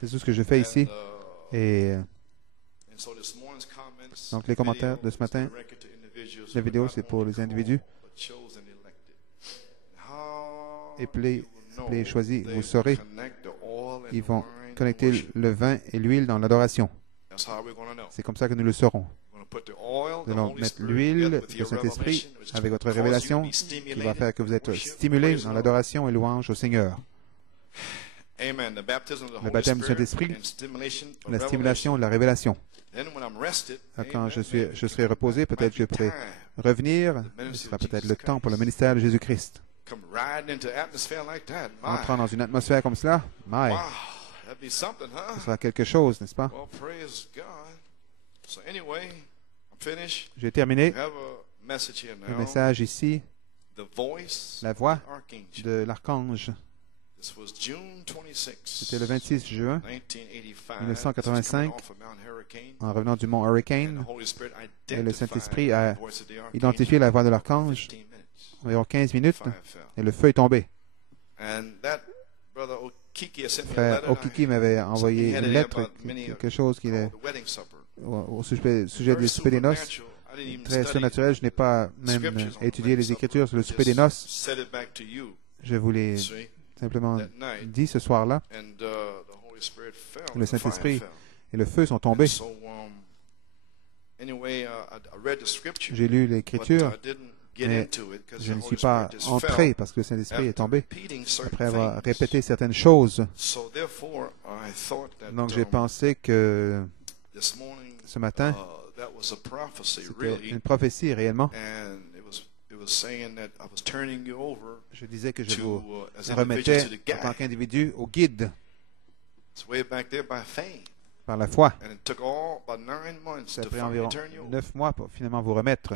C'est tout ce que je fais ici. Et donc les commentaires de ce matin, la vidéo, c'est pour les individus. Appelés et choisis, vous saurez, ils vont connecter le vin et l'huile dans l'adoration. C'est comme ça que nous le saurons. Nous allons mettre l'huile du Saint-Esprit avec votre révélation qui va faire que vous êtes stimulés dans l'adoration et louange au Seigneur. Le baptême du Saint-Esprit, la stimulation de la révélation. Quand je serai reposé, peut-être je pourrai revenir. Ce sera peut-être le temps pour le ministère de Jésus-Christ. Entrant dans une atmosphère comme cela, ce sera quelque chose, n'est-ce pas? J'ai terminé le message ici, la voix de l'archange. C'était le 26 juin 1985, en revenant du mont Hurricane, et le Saint-Esprit a identifié la voix de l'archange environ 15 minutes, et le feu est tombé. Frère Okiki m'avait envoyé une lettre, quelque chose qu'il est au sujet du souper des noces. Très surnaturel, je n'ai pas même étudié les Écritures sur le souper des noces. Je vous l'ai simplement dit ce soir-là. Le Saint-Esprit et le feu sont tombés. J'ai lu l'Écriture, mais je ne suis pas entré parce que le Saint-Esprit est tombé après avoir répété certaines choses. Donc j'ai pensé que ce matin, c'était une prophétie réellement. Je disais que je vous remettais en tant qu'individu au guide par la foi. Ça a pris environ 9 mois pour finalement vous remettre.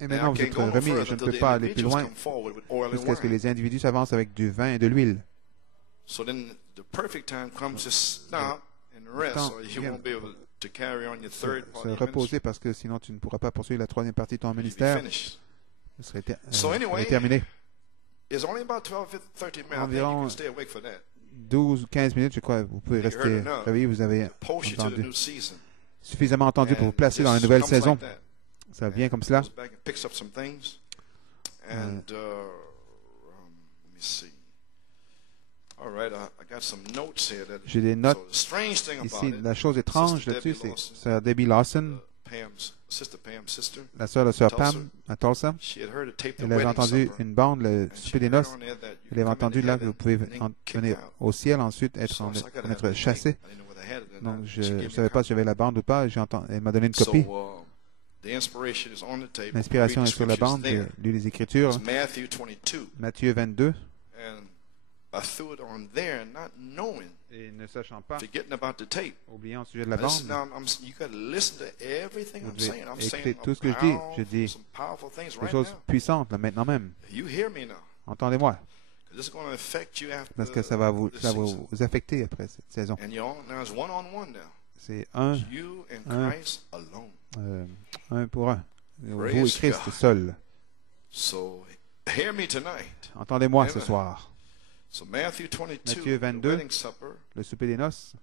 Et maintenant, vous êtes remis et je ne peux pas aller plus loin jusqu'à ce que les individus s'avancent avec du vin et de l'huile. Se reposer parce que sinon tu ne pourras pas poursuivre la troisième partie de ton ministère. Ce serait terminé. Environ 12 ou 15 minutes, je crois, vous pouvez rester réveillé. Vous avez entendu suffisamment entendu pour vous placer dans la nouvelle saison. Ça vient comme cela. J'ai des notes ici. La chose étrange là-dessus, c'est Sœur Debbie Lawson, la sœur de Sœur Pam à Tulsa. Elle avait entendu une bande, le souper des noces. Elle avait entendu là que vous pouvez venir au ciel, ensuite être chassé. Donc, je ne savais pas si j'avais la bande ou pas. Elle m'a donné une copie. L'inspiration est sur la bande. J'ai lu les Écritures. Matthieu 22. Et ne sachant pas, oubliant au sujet de la bande, vous devez écouter tout ce que je dis. Je dis des choses puissantes là, maintenant même. Entendez-moi. Parce que ça va vous affecter après cette saison. C'est un pour un. Vous et Christ seul. Entendez-moi ce soir. Matthieu 22, le souper des noces.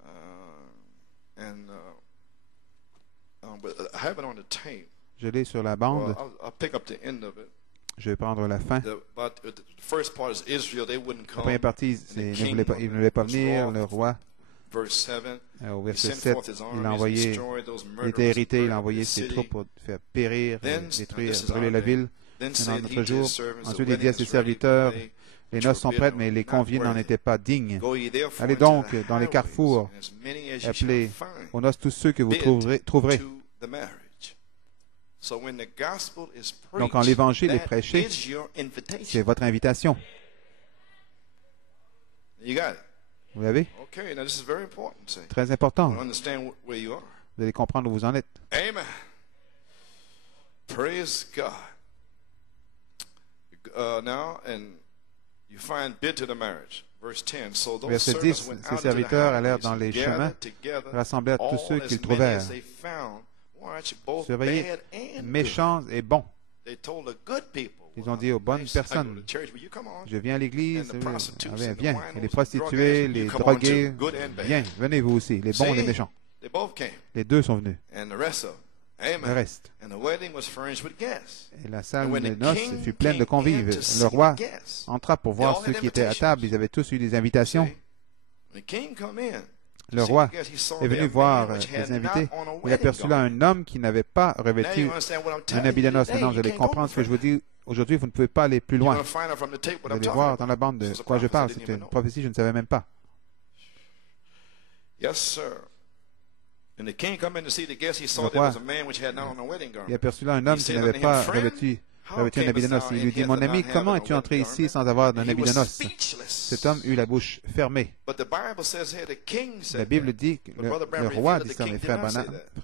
Je l'ai sur la bande. Je vais prendre la fin. La première partie, il ne voulait pas venir, le roi. Au verset 7, il était irrité, il a envoyé ses troupes pour faire périr, détruire, brûler la ville. Dans notre jour, ensuite il dit à ses serviteurs, les noces sont prêtes, mais les conviés n'en étaient pas dignes. Allez donc dans les carrefours, appelez aux noces tous ceux que vous trouverez. Donc, quand l'Évangile est prêché, c'est votre invitation. Vous l'avez? Très important. Vous allez comprendre où vous en êtes. Amen. Praise God. Now, and you find bid to the marriage. Verse 10. So those Verset 10, ses serviteurs allèrent dans les chemins, rassemblèrent tous ceux qu'ils trouvèrent. Surveillez méchants et bons. Ils ont dit aux bonnes personnes, je viens à l'église, viens. Et les prostituées, les drogués, viens, venez vous aussi, les bons et les méchants. Les deux sont venus. Le reste. Et la salle de noces fut pleine de convives. Le roi entra pour voir ceux qui étaient à table. Ils avaient tous eu des invitations. Le roi est venu voir les invités. Il aperçut là un homme qui n'avait pas revêtu un habit de noces. Maintenant, vous allez comprendre ce que je vous dis. Aujourd'hui, vous ne pouvez pas aller plus loin. Vous allez voir dans la bande de quoi je parle. C'est une prophétie, je ne savais même pas. Le roi, il aperçut là un homme qui n'avait pas revêtu un habit de noces. Il lui dit, mon ami, comment es-tu entré ici sans avoir un habit de noces? Cet homme eut la bouche fermée. La Bible dit que le roi dit cela, mais frère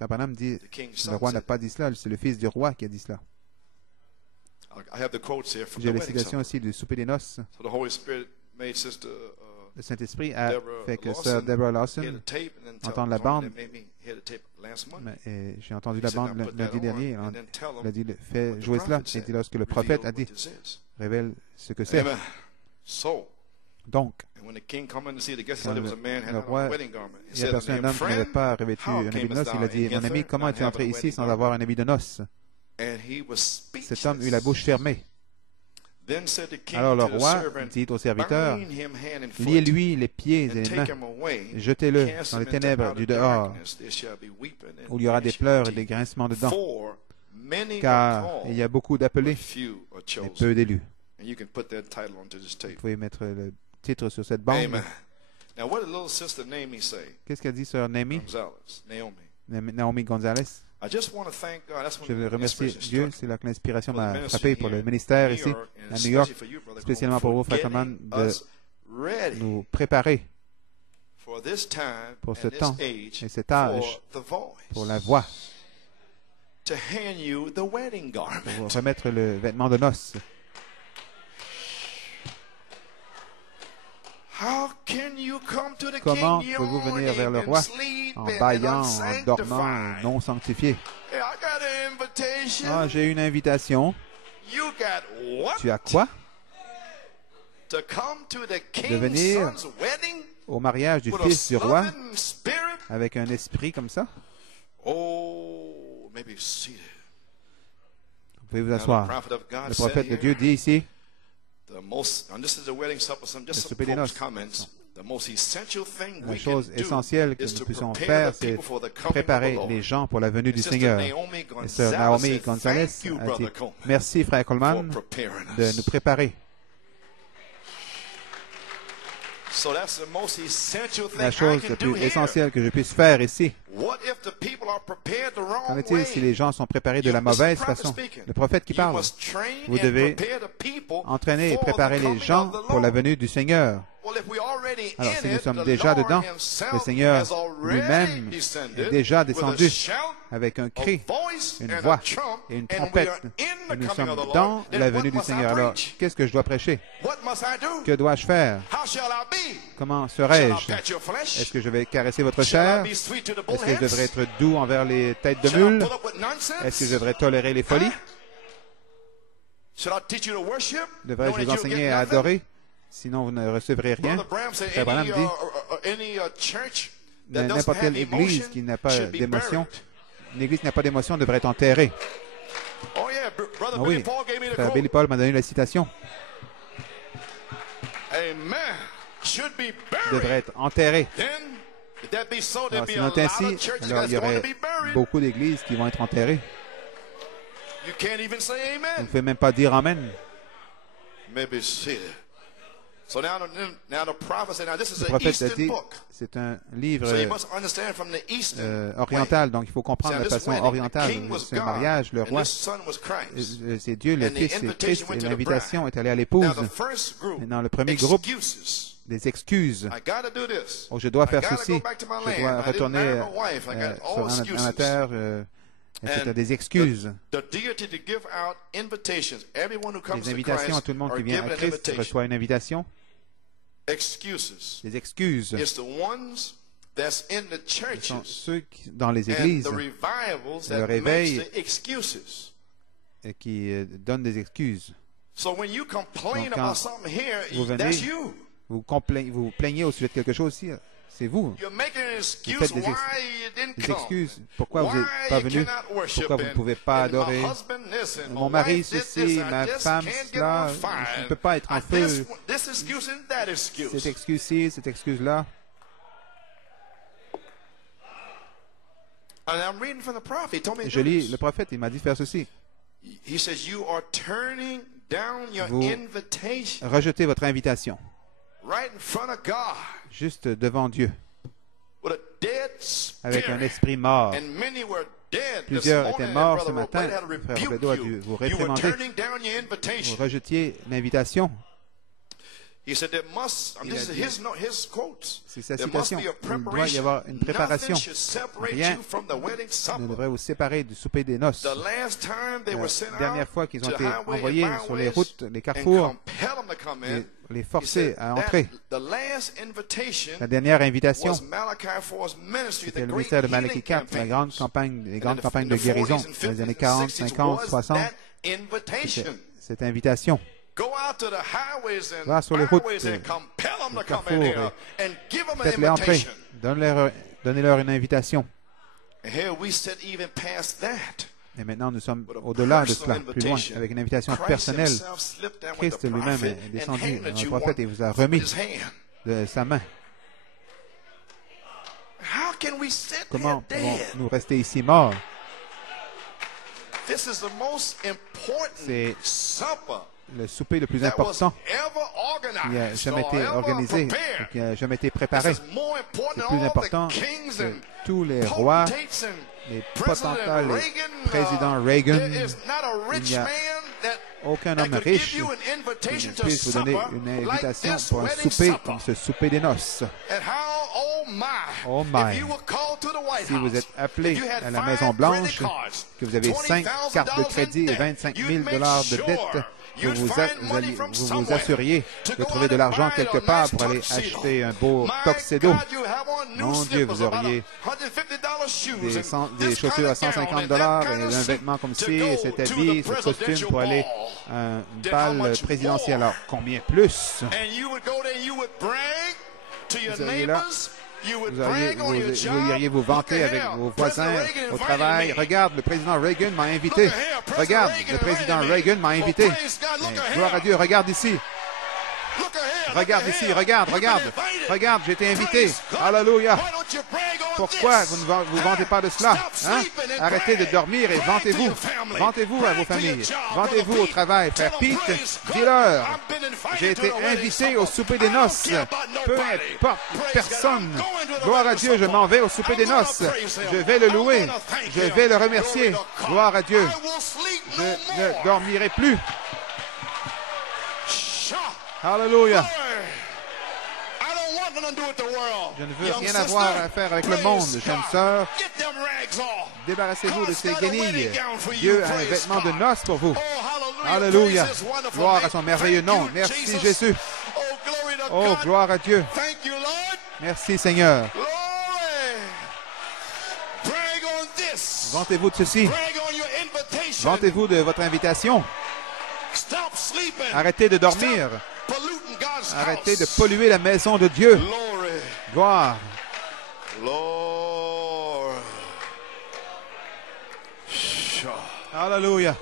Branham dit, le roi n'a pas dit cela, c'est le fils du roi qui a dit cela. J'ai les citations aussi du souper des noces. Le Saint-Esprit a fait que Sœur Deborah Lawson entende la bande. J'ai entendu la bande lundi dernier. Il a dit, fais jouer cela. Et dit, lorsque le prophète a dit, révèle ce que c'est. Donc, quand le roi il aperçut un homme qui n'avait pas revêtu un habit de noces, il a dit, mon ami, comment es-tu entré ici sans avoir un habit de noces? Cet homme eut la bouche fermée. Alors le roi dit au serviteur, liez-lui les pieds et les mains, jetez-le dans les ténèbres du dehors, où il y aura des pleurs et des grincements de dents, car il y a beaucoup d'appelés et peu d'élus. Vous pouvez mettre le titre sur cette bande. Qu'est-ce qu'a dit sœur Naomi Gonzalez? Je veux remercier Dieu, c'est là que l'inspiration m'a frappé pour le ministère ici, à New York, spécialement pour vous, frère Coleman, de nous préparer pour ce temps et cet âge, pour la voix, pour vous remettre le vêtement de noces. Comment pouvez-vous venir vers le roi en bâillant, en dormant, non sanctifié? Ah, j'ai une invitation. Tu as quoi? De venir au mariage du fils du roi avec un esprit comme ça? Vous pouvez vous asseoir. Le prophète de Dieu dit ici, le souper des noces. La chose essentielle que nous puissions faire, c'est préparer les gens pour la venue du Seigneur. Et sœur Naomi Gonzalez a dit, merci frère Coleman de nous préparer. La chose la plus essentielle que je puisse faire ici. Qu'en est-il si les gens sont préparés de la mauvaise façon? Le prophète qui parle. Vous devez entraîner et préparer les gens pour la venue du Seigneur. Alors, si nous sommes déjà dedans, le Seigneur lui-même est déjà descendu avec un cri, une voix et une trompette. Et nous sommes dans la venue du Seigneur. Alors, qu'est-ce que je dois prêcher? Que dois-je faire? Comment serai-je? Est-ce que je vais caresser votre chair? Est-ce que je devrais être doux envers les têtes de mule? Est-ce que je devrais tolérer les folies? Devrais-je vous enseigner à adorer? Sinon, vous ne recevrez rien. Frère Branham dit, n'importe quelle église qui n'a pas d'émotion, une église qui n'a pas d'émotion devrait être enterrée. Ah oui, frère Billy Paul m'a donné la citation. Devrait être enterrée. Alors, si c'est ainsi, alors il y aurait beaucoup d'églises qui vont être enterrées. Vous ne pouvez même pas dire Amen. Le prophète a dit, c'est un livre oriental, donc il faut comprendre la façon orientale. C'est un mariage, le roi, c'est Dieu, le Fils, c'est Christ, et l'invitation est allée à l'épouse. Maintenant, le premier groupe, des excuses. Oh, je dois faire ceci, je dois retourner sur un terre. C'est des excuses. Les invitations à tout le monde qui vient à Christ reçoit une invitation. Les excuses. Ce sont ceux qui, dans les églises, le réveil qui donne des excuses. So when you complain Donc, about something here, vous venez, that's you. vous vous plaignez au sujet de quelque chose ici, c'est vous. You're making an Vous excuse faites why you didn't des come. excuses. Pourquoi vous n'êtes Why pas you venu? cannot worship Pourquoi vous ne pouvez pas and adorer? my husband this and Mon my mari, wife did ceci, this, I ma just femme, can't get cela, on je ne fire. peux pas être en feu. This excuse and that excuse. Cette excuse-ci, cette excuse-là. And I'm reading from the prophet. He told me to Je do lis this. le prophète, il m'a dit de faire ceci. He says, you are turning down your Vous invitation rejetez votre invitation, right in front of God juste devant Dieu, with a dead avec un spirit. esprit mort. And many were dead this Plusieurs morning, étaient and morts Brother ce matin. Robert had to Frère rebuke Robledo a you. dû vous You were réprimander. turning down your Vous invitation. rejetiez l'invitation. He said there must, Il this a is dit- his quotes. C'est sa There must citation. be a Il doit y preparation. avoir une préparation. Nothing should separate Rien you from the wedding ne supper. devrait vous séparer du souper des noces. The last time they La were sent dernière out fois qu'ils ont to été highway envoyés and sur les byways routes, les and carrefours, compel them to come in, les he forcer said à that entrer. the last invitation La dernière invitation, was Malachi 4's ministry, c'était the le great ministère de healing Malachi 4, campaign. les grandes campagnes de In the guérison 40s and dans les années 50s 40, and 60s 50, was 60. that invitation. Cette invitation. Go out to the highways and Va sur les routes, byways and compel them to les come in here carrefours, and give them an Faites-les entrer. invitation. Donnez-leur une invitation. And here we sit even past that. Et maintenant, nous sommes With a au-delà de personal cela, plus loin, invitation. avec une invitation Christ personnelle. himself slipped down with Christ the lui-même prophet est and descendu handed dans le you prophète et one vous a from remis his hand. de sa main. How can we sit Comment there dead? pouvons-nous rester ici morts? This is the most important C'est supper le souper le plus that was important ever qui a organized jamais or été ever organisé, prepared. qui n'a jamais été This préparé. is more important C'est than plus all important the kings que and tous les rois, potentates and les President potentats, les Reagan. présidents Reagan. There is not a Il rich n'y a man that aucun that homme could give riche you an qui invitation ne to puisse vous donner supper une like invitation this pour un wedding souper supper. comme ce souper des noces. And how, oh my, Oh my. if you were called to the White Si vous House, êtes appelé if you had à la 5 Maison Blanche, credit cards, que vous avez 5 cartes de crédit et 25 000 $ de dette, que vous vous assuriez de trouver de l'argent quelque part pour aller acheter un beau tuxedo. Mon Dieu, vous auriez des chaussures à 150 $ et un vêtement comme ci, et cet habit, ce costume pour aller à une balle présidentielle. Alors, combien plus? Vous iriez là, vous iriez vous vanter avec vos voisins au travail. Regarde, le président Reagan m'a invité. Regarde, le président Reagan m'a invité. Mais, gloire à Dieu, regarde ici. Regarde ici, regarde, j'ai été invité. Alléluia. Pourquoi vous ne vous vantez pas de cela? Hein? Arrêtez de dormir et vantez-vous. Vantez-vous à vos familles. Vantez-vous au travail. Frère Pete, dis-leur. J'ai été invité au souper des noces. Peu importe, personne. Gloire à Dieu, je m'en vais au souper des noces. Je vais le louer. Je vais le remercier. Gloire à Dieu. Je ne dormirai plus. Alléluia. Je ne veux rien avoir à faire avec le monde, jeune sœur. Débarrassez-vous de ces guenilles. Dieu a un vêtement de noces pour vous. Alléluia. Gloire à son merveilleux nom. Merci Jésus. Oh, gloire à Dieu. Merci Seigneur. Vantez-vous de ceci. Vantez-vous de votre invitation. Arrêtez de dormir. Arrêtez de polluer la maison de Dieu. Gloire. Alléluia.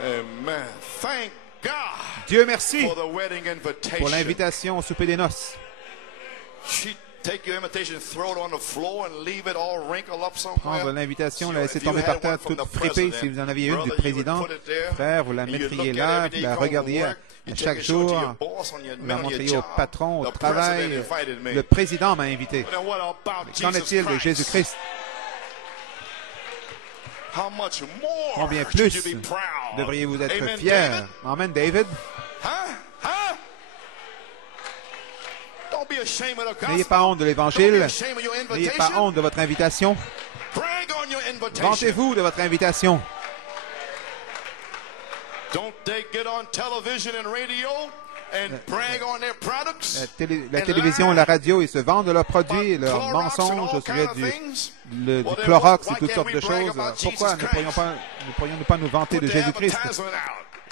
Amen. Thank God. Dieu merci For the wedding invitation. pour l'invitation au souper des noces. Take your invitation, throw it on the floor and leave it all wrinkled up somewhere. Prendre l'invitation, la laisser tomber par terre toute fripée. Si vous en aviez une du président, frère, vous la mettriez là, vous la regardiez chaque jour, vous la montriez au patron, au travail. Le président m'a invité. Qu'en est-il de Jésus-Christ? Combien plus devriez-vous être fiers? Amen, David. N'ayez pas honte de l'Évangile. N'ayez pas honte de votre invitation. Vantez-vous de votre la télévision, la radio, ils se vendent leurs produits, leurs mensonges au sujet du Clorox et toutes sortes de choses. Pourquoi ne pourrions-nous pas nous vanter de Jésus-Christ?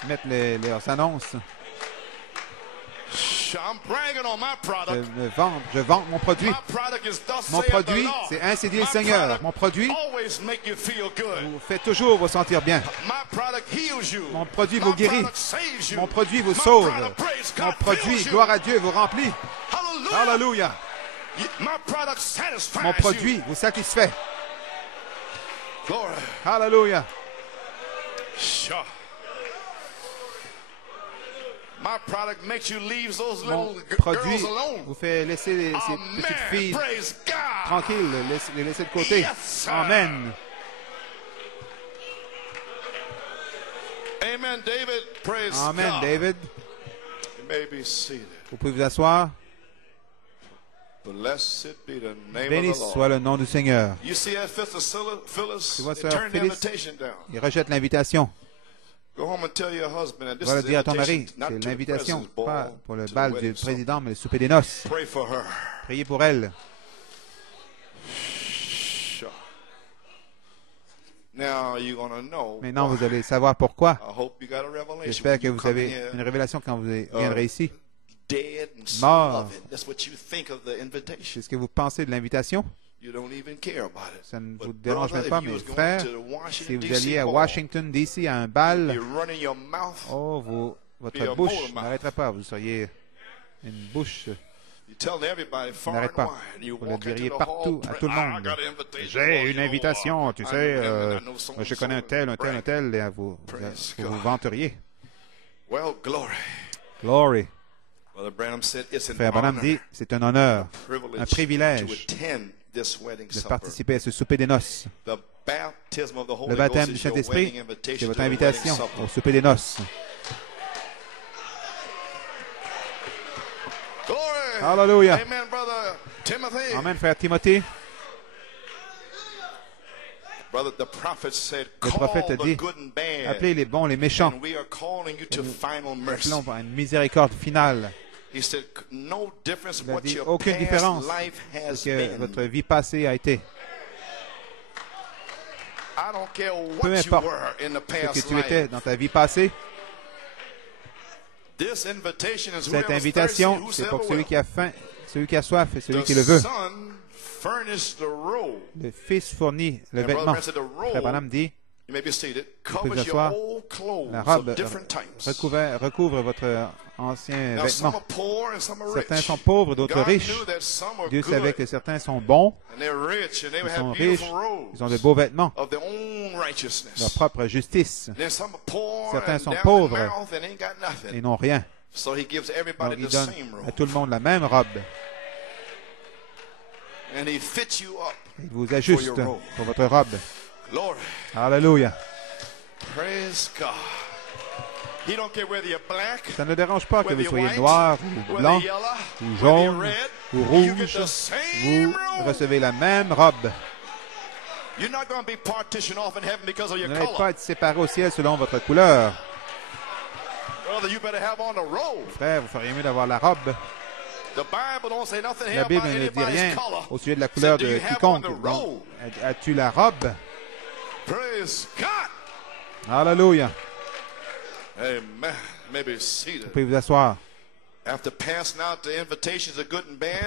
Mettre leurs annonces. Je vends mon produit. Mon produit, c'est ainsi dit le Seigneur. Mon produit vous fait toujours vous sentir bien. Mon produit vous guérit. Mon produit vous sauve. Mon produit, gloire à Dieu, vous remplit. Alléluia. Mon produit vous satisfait. Alléluia. Mon produit vous fait laisser ces petites filles tranquilles, les laisser de côté. Amen. Amen, David. Vous pouvez vous asseoir. Béni soit le nom du Seigneur. Tu vois, sœur Phyllis, il rejette l'invitation. Va le dire à ton mari, c'est l'invitation, pas pour le bal du président, mais le souper des noces. Priez pour elle. Maintenant, vous allez savoir pourquoi. J'espère que vous avez une révélation quand vous viendrez ici. Mort. C'est ce que vous pensez de l'invitation? Ça ne vous dérange même pas, mes frères. Si vous alliez à Washington, D.C., à un bal, votre bouche n'arrêterait pas. Vous seriez une bouche qui n'arrête pas. Vous le diriez partout, à tout le monde. J'ai une invitation, tu sais, je connais un tel, et vous vanteriez. Glory. Frère Branham dit, c'est un honneur, un privilège de participer à ce souper des noces. Le baptême du Saint-Esprit, c'est votre invitation au souper des noces. Alléluia. Amen, frère Timothée. Le prophète a dit, appelez les bons, les méchants. Nous appelons à une miséricorde finale. Il a dit, aucune différence de ce que votre vie passée a été. Peu importe ce que tu étais dans ta vie passée, cette invitation, c'est pour celui qui a faim, celui qui a soif et celui qui le veut. Le Fils fournit le vêtement. Frère Branham dit, vous pouvez vous asseoir, la robe recouvre votre ancien vêtement. Certains sont pauvres, d'autres riches. Dieu savait que certains sont bons, ils sont riches, ils ont de beaux vêtements, leur propre justice. Certains sont pauvres et n'ont rien. Donc il donne à tout le monde la même robe. Il vous ajuste pour votre robe. Alléluia. Ça ne dérange pas que vous soyez noir, ou blanc, ou jaune, ou rouge. Vous recevez la même robe. Vous n'allez pas être séparés au ciel selon votre couleur. Frère, vous feriez mieux d'avoir la robe. La Bible ne dit rien au sujet de la couleur de quiconque. Donc, as-tu la robe? Alléluia. Vous pouvez vous asseoir. Après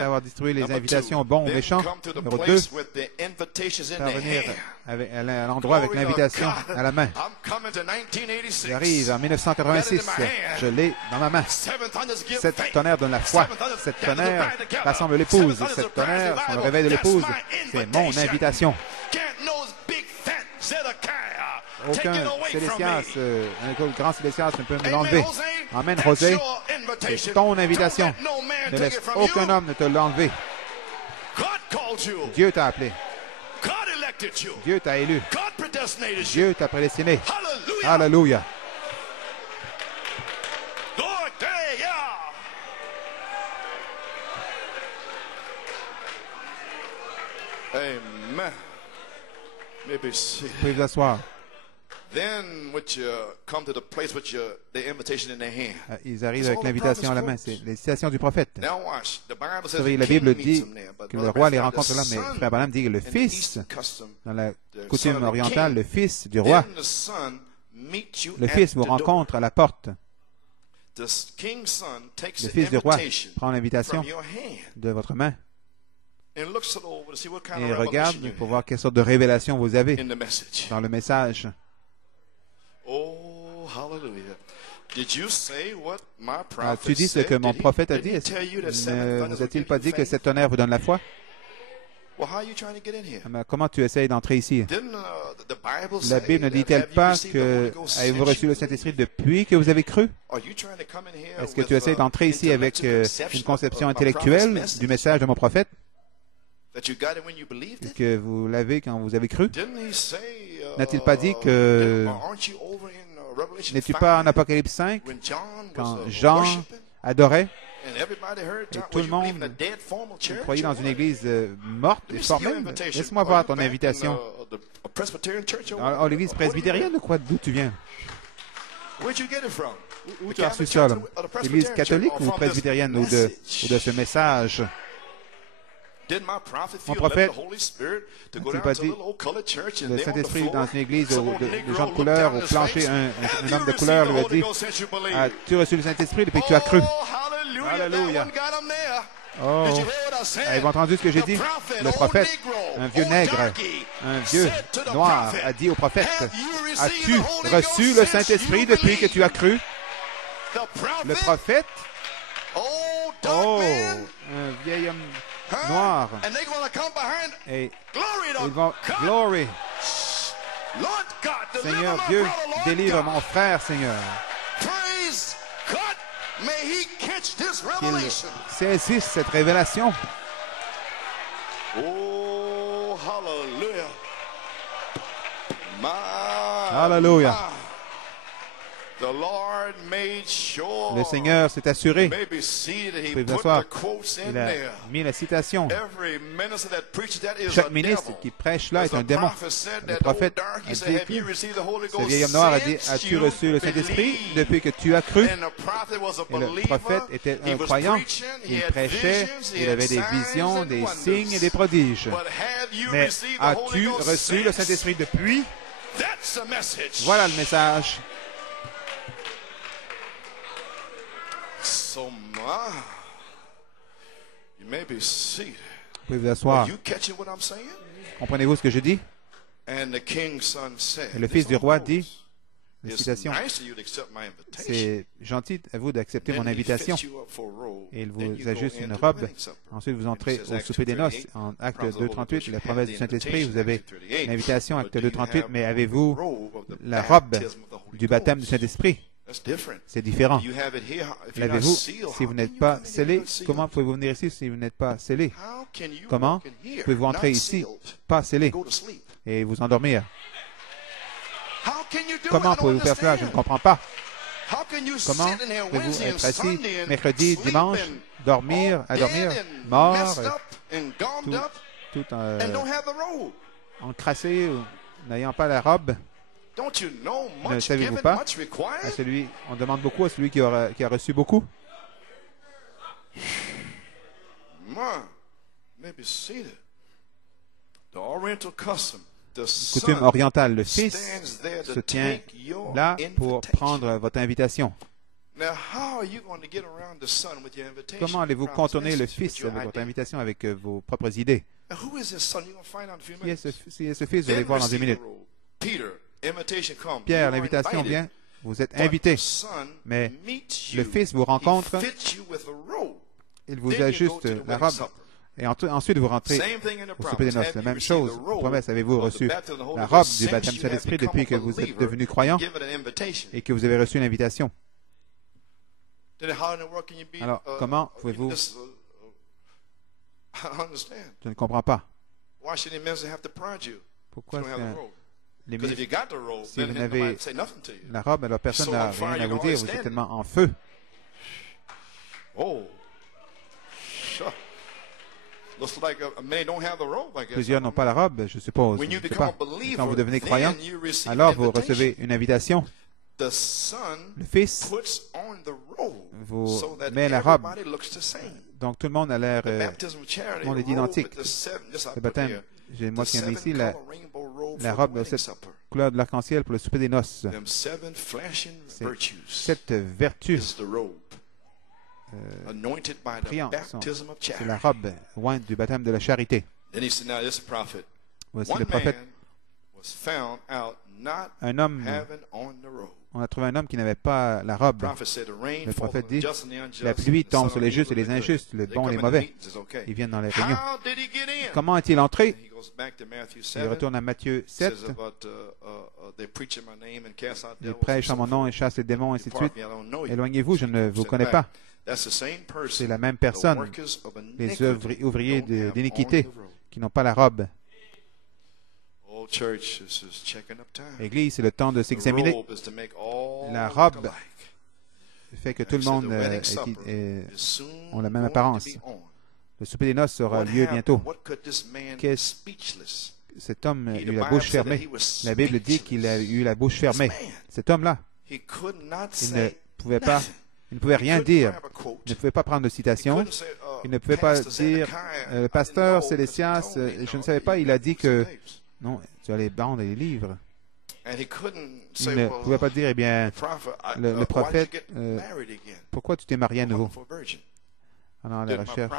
avoir distribué les invitations aux bons, aux méchants, numéro 2, parvenir à l'endroit avec l'invitation à la main. J'arrive en 1986, je l'ai dans ma main. Cette tonnerre donne la foi. Cette tonnerre rassemble l'épouse. Cette tonnerre, c'est le réveil de l'épouse. C'est mon invitation. Aucun Célestias, un grand Célestias ne peut me l'enlever. Amen, José. C'est ton invitation. Ne laisse aucun homme ne te l'enlever. Dieu t'a appelé. Dieu t'a élu. Dieu t'a prédestiné. Alléluia. Amen. Vous pouvez vous asseoir. Ils arrivent avec l'invitation à la main. C'est les citations du prophète. Vous savez, la Bible dit que le roi les rencontre là, mais Frère Branham dit que le fils, dans la coutume orientale, le fils du roi, le fils vous rencontre à la porte. Le fils du roi prend l'invitation de votre main et regarde pour voir quelle sorte de révélation vous avez dans le message. As-tu dit ce que mon prophète a dit? Ne vous a-t-il pas dit que cet tonnerre vous donne la foi? Comment tu essayes d'entrer ici? La Bible ne dit-elle pas que avez-vous reçu le Saint-Esprit depuis que vous avez cru? Est-ce que tu essayes d'entrer ici avec une conception intellectuelle du message de mon prophète? Que vous l'avez quand vous avez cru? N'a-t-il pas dit que... N'es-tu pas en Apocalypse 5 quand Jean adorait? Et tout le monde croyait dans une église morte et formelle. Laisse-moi voir ton invitation. Oh, l'église presbytérienne ou quoi? D'où tu viens? Où tu as reçu ça? L'église catholique ou presbytérienne ou de ce message? Mon prophète, n'a-t-il pas dit le Saint-Esprit dans une église de gens de couleur, au plancher, un homme de couleur lui a dit, as-tu reçu le Saint-Esprit depuis que tu as cru? Alléluia. Oh, avez-vous entendu ce que j'ai dit? Le prophète, un vieux nègre, un vieux noir, a dit au prophète, as-tu reçu le Saint-Esprit depuis que tu as cru? Le prophète, oh, un vieil homme noir, et ils vont, glory, Seigneur Dieu, délivre mon frère, Seigneur. Qu'il saisisse cette révélation. Oh, hallelujah. Alléluia. Le Seigneur s'est assuré. Vous pouvez vous asseoir. Il a mis la citation. Chaque ministre qui prêche là est un démon. Le prophète a dit, ce vieil homme noir a dit, as-tu reçu le Saint-Esprit depuis que tu as cru? Et le prophète était un croyant. Il prêchait, il avait des visions, des signes et des prodiges. Mais as-tu reçu le Saint-Esprit depuis? Voilà le message. Vous pouvez vous asseoir. Comprenez-vous ce que je dis? Et le fils du roi dit, la citation, c'est gentil à vous d'accepter mon invitation. Et il vous ajuste une robe. Ensuite, vous entrez au souper des noces. En acte 2.38, la promesse du Saint-Esprit, vous avez l'invitation, acte 2.38, mais avez-vous la robe du baptême du Saint-Esprit? C'est différent. L'avez-vous si vous n'êtes pas scellé? Comment pouvez-vous venir ici si vous n'êtes pas scellé? Comment pouvez-vous entrer ici, pas scellé, et vous endormir? Comment pouvez-vous faire cela? Je ne comprends pas. Comment pouvez-vous être assis mercredi, dimanche, dormir, mort, tout encrassé, n'ayant pas la robe? Ne savez-vous pas? On demande beaucoup à celui qui a reçu beaucoup. Coutume orientale, le fils se tient là pour prendre votre invitation. Comment allez-vous contourner le fils avec votre invitation avec vos propres idées? Qui est ce fils? Vous allez voir dans 10 minutes. Pierre, l'invitation vient, vous êtes invité, mais le Fils vous rencontre, il vous ajuste la robe, et ensuite vous rentrez au souper des noces. La même chose, promesse, avez-vous reçu la robe du baptême de l'Esprit depuis que vous êtes devenu croyant et que vous avez reçu l'invitation? Alors, comment pouvez-vous... Je ne comprends pas. Pourquoi les ministres, si vous n'avez la robe, alors personne n'a rien à vous dire, vous êtes tellement en feu. Plusieurs n'ont pas la robe, je suppose. Je sais pas. Quand vous devenez croyant, alors vous recevez une invitation. Le Fils vous met la robe. Donc tout le monde a l'air, tout le monde est identique. Le baptême, moi qui en ai ici, la robe de cette couleur de l'arc-en-ciel pour le souper des noces. Cette vertu priante, c'est la robe ointe du baptême de la charité. Voici le prophète. Un homme, on a trouvé un homme qui n'avait pas la robe. Le prophète dit, la pluie tombe sur les justes et les injustes, les bons et les mauvais. Ils viennent dans les réunions. Comment est-il entré? Il retourne à Matthieu 7. Ils prêchent en mon nom et chassent les démons, ainsi de suite. Éloignez-vous, je ne vous connais pas. C'est la même personne, les ouvriers d'iniquité qui n'ont pas la robe. Église, c'est le temps de s'examiner. La robe fait que tout le monde ont la même apparence. Le souper des noces aura lieu bientôt. Cet homme a eu la bouche fermée. La Bible dit qu'il a eu la bouche fermée. Cet homme-là, il ne pouvait rien dire. Il ne pouvait pas prendre de citation. Il ne pouvait pas dire, pasteur Célestias, je ne savais pas, il a dit que... Non, tu as les bandes et les livres. Il ne pouvait pas dire, eh bien, le prophète, pourquoi tu t'es marié à nouveau? Alors, la recherche,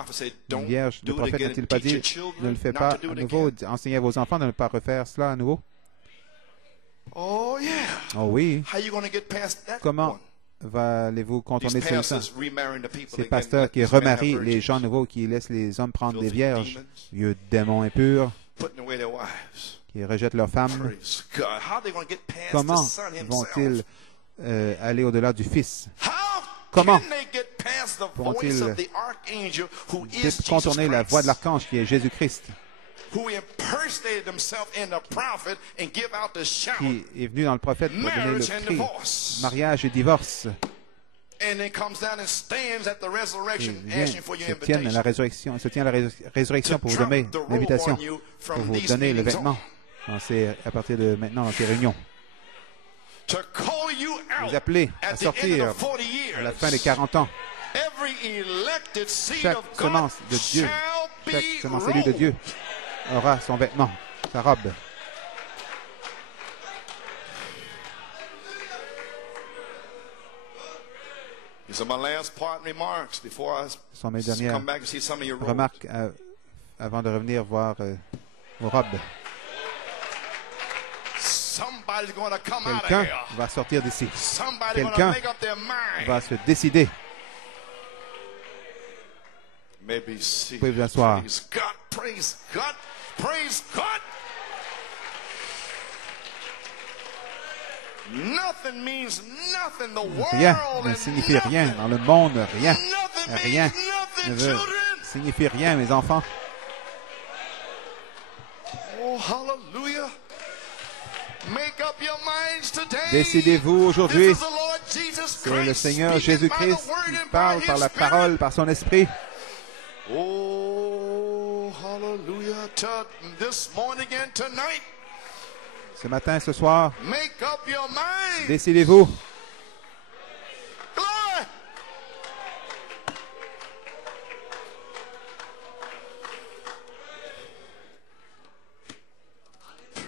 une vierge, le prophète n'a-t-il pas dit, ne le fais pas à nouveau, enseignez à vos enfants de ne pas refaire cela à nouveau? Oh oui. Comment allez-vous contourner celui-là? Ces pasteurs qui remarient les gens nouveaux, qui laissent les hommes prendre des vierges, vieux démons impurs, qui rejettent leurs femmes. Comment vont-ils aller au-delà du Fils? Comment vont-ils contourner la voix de l'archange qui est Jésus-Christ, qui est venu dans le prophète pour donner le cri, mariage et divorce? Il se tient à la résurrection pour vous donner l'invitation, pour vous donner le vêtement. C'est à partir de maintenant dans ces réunions. Vous appelez à sortir à la fin des 40 ans. Chaque semence de Dieu, chaque semence élue de Dieu aura son vêtement, sa robe. Ce sont mes dernières remarques avant de revenir voir vos robes. Quelqu'un va sortir d'ici. Quelqu'un va se décider. Vous pouvez vous asseoir. Rien ne signifie rien dans le monde. Rien. Rien ne veut signifier rien, mes enfants. Oh, hallelujah. Décidez-vous aujourd'hui. C'est le Seigneur Jésus-Christ qui parle par la parole, par son esprit. Oh, hallelujah. This morning and tonight. Ce matin, ce soir, décidez-vous.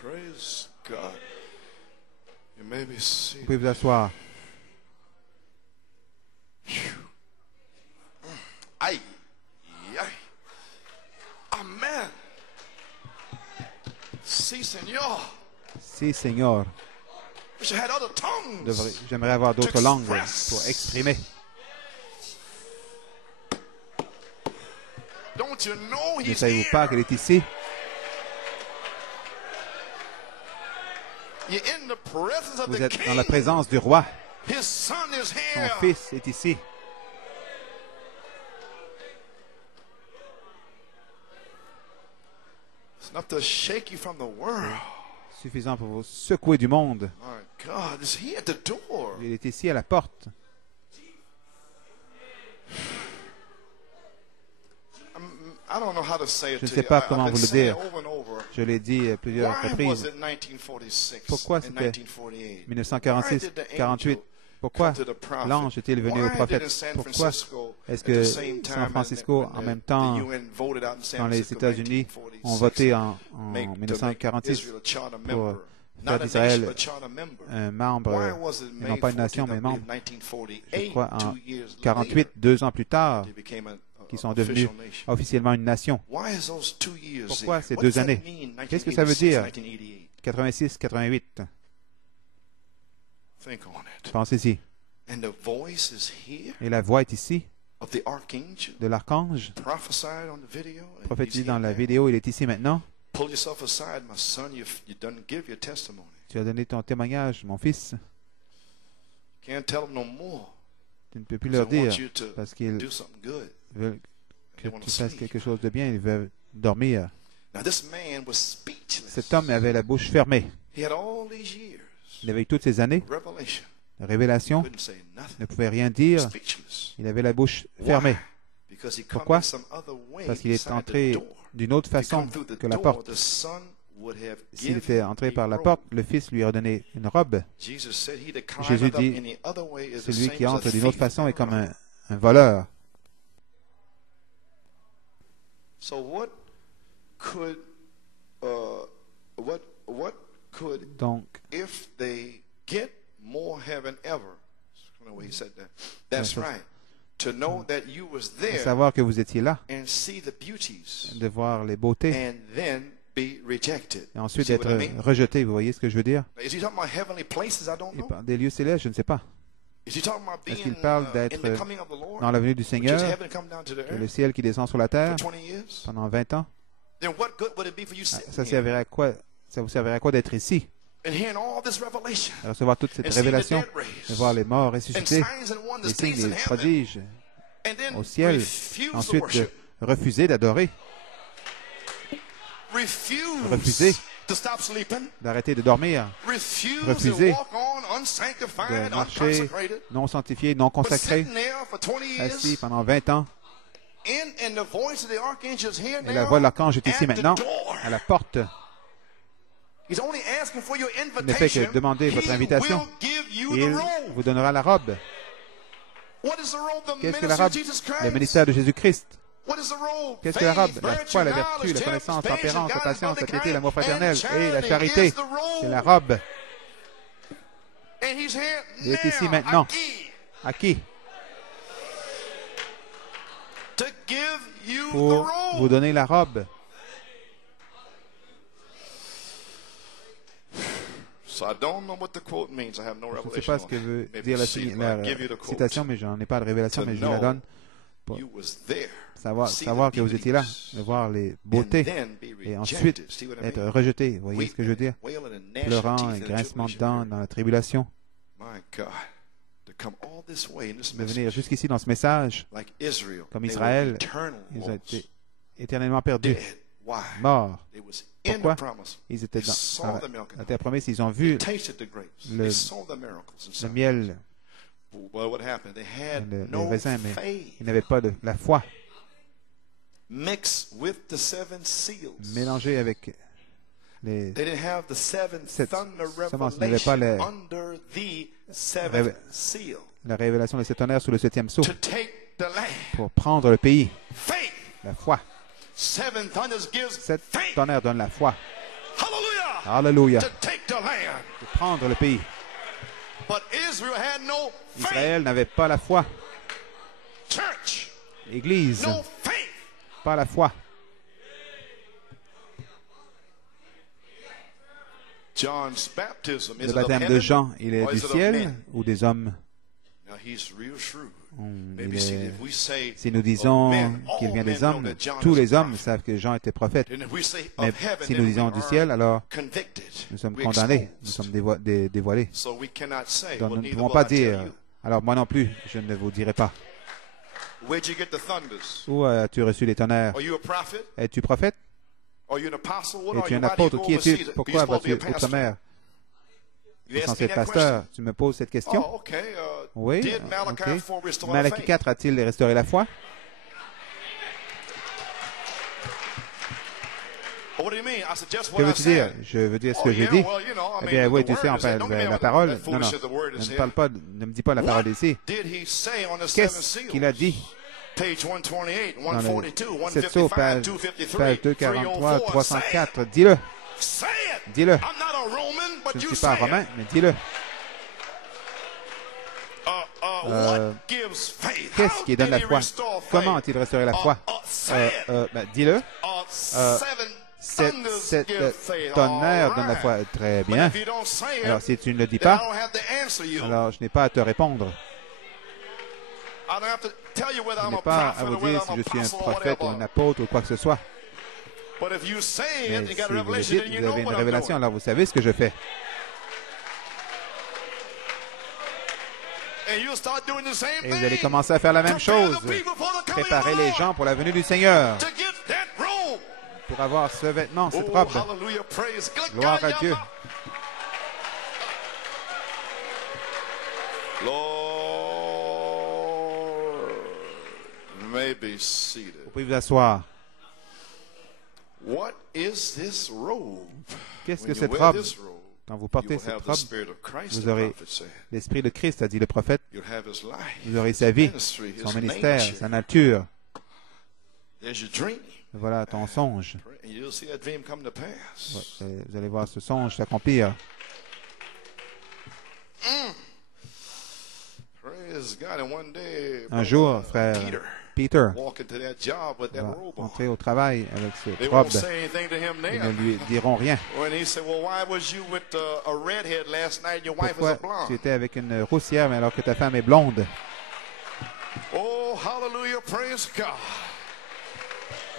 Praise God. You may be seated. Vous pouvez vous asseoir. Aïe. Amen. Si, Seigneur. Si, Seigneur. J'aimerais avoir d'autres langues pour exprimer. Ne savez-vous pas qu'elle est ici? Vous êtes dans la présence du roi. Son fils est ici. Suffisant pour vous secouer du monde. Il est ici à la porte. Je ne sais pas comment vous le dire. Je l'ai dit à plusieurs reprises. Pourquoi c'était 1946-48? Pourquoi l'ange est-il venu au prophète? Pourquoi est-ce que San Francisco, en même temps, quand les États-Unis ont voté en 1946 pour faire d'Israël un membre, et non pas une nation, mais membre, je crois, en 48, 2 ans plus tard, qui sont devenus officiellement une nation? Pourquoi ces 2 années? Qu'est-ce que ça veut dire, 86-88? Pensez-y. Et la voix est ici, de l'archange, prophétisé dans la vidéo, il est ici maintenant. Tu as donné ton témoignage, mon fils. Tu ne peux plus leur dire, parce qu'ils veulent que tu fasses quelque chose de bien, ils veulent dormir. Cet homme avait la bouche fermée. Il avait eu toutes ces années. La révélation ne pouvait rien dire. Il avait la bouche fermée. Pourquoi? Parce qu'il est entré d'une autre façon que la porte. S'il était entré par la porte, le Fils lui aurait donné une robe. Jésus dit, celui qui entre d'une autre façon est comme un voleur. Donc, de savoir que vous étiez là, de voir les beautés, et ensuite d'être rejeté. Vous voyez ce que je veux dire? Il parle des lieux célestes, je ne sais pas. Est-ce qu'il parle d'être dans la venue du Seigneur, que le ciel qui descend sur la terre pendant 20 ans? Ça servirait à quoi? Ça vous servirait à quoi d'être ici? De recevoir toute cette révélation, de voir les morts ressuscités, les signes, les prodiges au ciel, ensuite de refuser d'adorer, refuser d'arrêter de dormir, refuser de marcher non sanctifié, non consacré, assis pendant 20 ans. Et la voix de l'archange est ici maintenant, à la porte. Il ne fait que demander votre invitation. Il vous donnera la robe. Qu'est-ce que la robe? Le ministère de Jésus-Christ. Qu'est-ce que la robe? La foi, la vertu, la connaissance, la tempérance, la patience, la piété, l'amour fraternel et la charité. C'est la robe. Il est ici maintenant. À qui? Pour vous donner la robe. Je ne sais pas ce que veut dire la citation, mais je n'en ai pas de révélation, mais je la donne pour savoir que vous étiez là, de voir les beautés, et ensuite être rejeté. Vous voyez ce que je veux dire? Pleurant et grincement de dents dans la tribulation. De venir jusqu'ici dans ce message, comme Israël, ils ont été éternellement perdus, morts. Pourquoi? Ils étaient dans la terre promise, ils ont vu le miel, le raisin, mais ils n'avaient pas de la foi. Mélangé avec les 7 semences, ils n'avaient pas la révélation de 7 tonnerres sous le 7e sceau pour prendre le pays. La foi. 7 tonnerres donnent la foi. Alléluia. De prendre le pays. Israël n'avait pas la foi. Église, pas la foi. Le baptême de Jean, il est du ciel ou des hommes? Si nous disons qu'il vient des hommes, tous les hommes savent que Jean était prophète. Mais si nous disons du ciel, alors nous sommes condamnés, nous sommes dévoilés. Donc nous ne pouvons pas dire, alors moi non plus, je ne vous dirai pas. Où as-tu reçu les tonnerres? Es-tu prophète? Es-tu un apôtre? Qui es-tu? Pourquoi vas-tu au sommaire? Censé être pasteur, tu me poses cette question? Oui, ok. Malachie 4 a-t-il restauré la foi? Que veux-tu dire? Je veux dire ce que j'ai dit. Eh bien, oui, tu sais, enfin, la parole. Non, non, ne parle pas, ne me dis pas la parole ici. Qu'est-ce qu'il a dit? Dans le 7 sauts, page 243, 304. Dis-le. Dis-le. Je ne suis pas romain, mais dis-le. Qu'est-ce qui donne la foi? Comment a-t-il restauré la foi? Dis-le. Cette tonnerre donne la foi. Très bien. Alors, si tu ne le dis pas, alors je n'ai pas à te répondre. Je n'ai pas à vous dire si je suis un prophète ou un apôtre ou quoi que ce soit. Mais si vous le dites, vous avez une révélation, alors vous savez ce que je fais. Et vous allez commencer à faire la même chose. Préparer les gens pour la venue du Seigneur. Pour avoir ce vêtement, cette robe. Gloire à Dieu. Vous pouvez vous asseoir. Qu'est-ce que cette robe? Quand vous portez cette robe, vous aurez l'Esprit de Christ, a dit le prophète. Vous aurez sa vie, son ministère, sa nature. Voilà ton songe. Vous allez voir ce songe s'accomplir. Un jour, frère Peter va entrer au travail avec cette robe. Ils ne lui diront rien. Pourquoi tu étais avec une roussière mais alors que ta femme est blonde?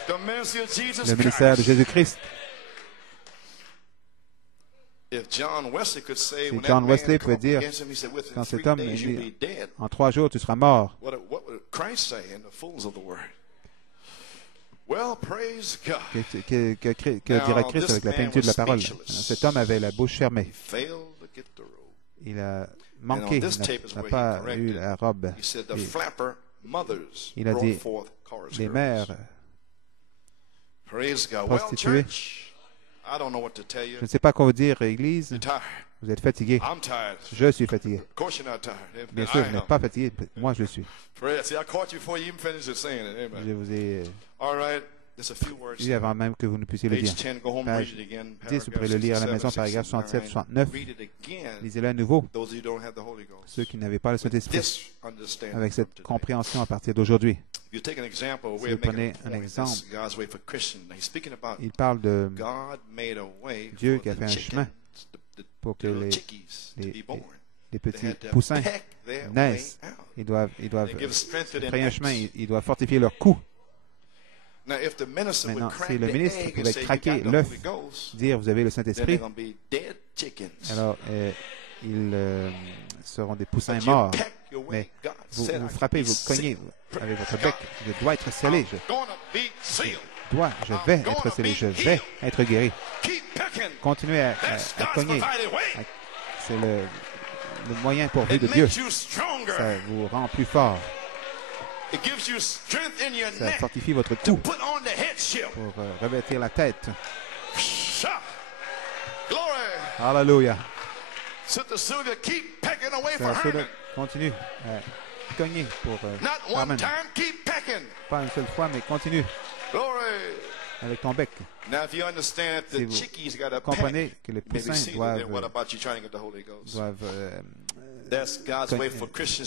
Le ministère de Jésus-Christ. Si John Wesley pouvait dire, quand cet homme est dit, en 3 jours, tu seras mort. Que dira Christ avec la plénitude de la parole? Cet homme avait la bouche fermée. Il a manqué, il n'a pas eu la robe. Il a dit, les mères prostituées. Je ne sais pas quoi vous dire, Église. Vous êtes fatigué. Je suis fatigué. Bien sûr, vous n'êtes pas fatigué. Moi, je le suis. Je vous ai dit avant même que vous ne puissiez le dire. Page 10, vous pourrez le lire à la maison, paragraphe 67, 69. Lisez-le à nouveau. Ceux qui n'avaient pas le Saint-Esprit, avec cette compréhension à partir d'aujourd'hui. Si vous prenez un exemple, il parle de Dieu qui a fait un chemin pour que les petits poussins naissent. Ils doivent frayer un chemin, ils doivent fortifier leur cou. Maintenant, si le ministre pouvait craquer l'œuf, dire vous avez le Saint-Esprit, alors ils seront des poussins morts. Mais vous frappez, vous cognez avec votre bec. Je dois être scellé. Je vais être scellé. Je vais être guéri. Continuez à cogner. C'est le moyen pourvu de Dieu. Ça vous rend plus fort. Ça fortifie votre cou pour revêtir la tête. Alléluia. Continue à cogner pour Amen. Pas une seule fois, mais continue avec ton bec. Si vous comprenez que les poussins doivent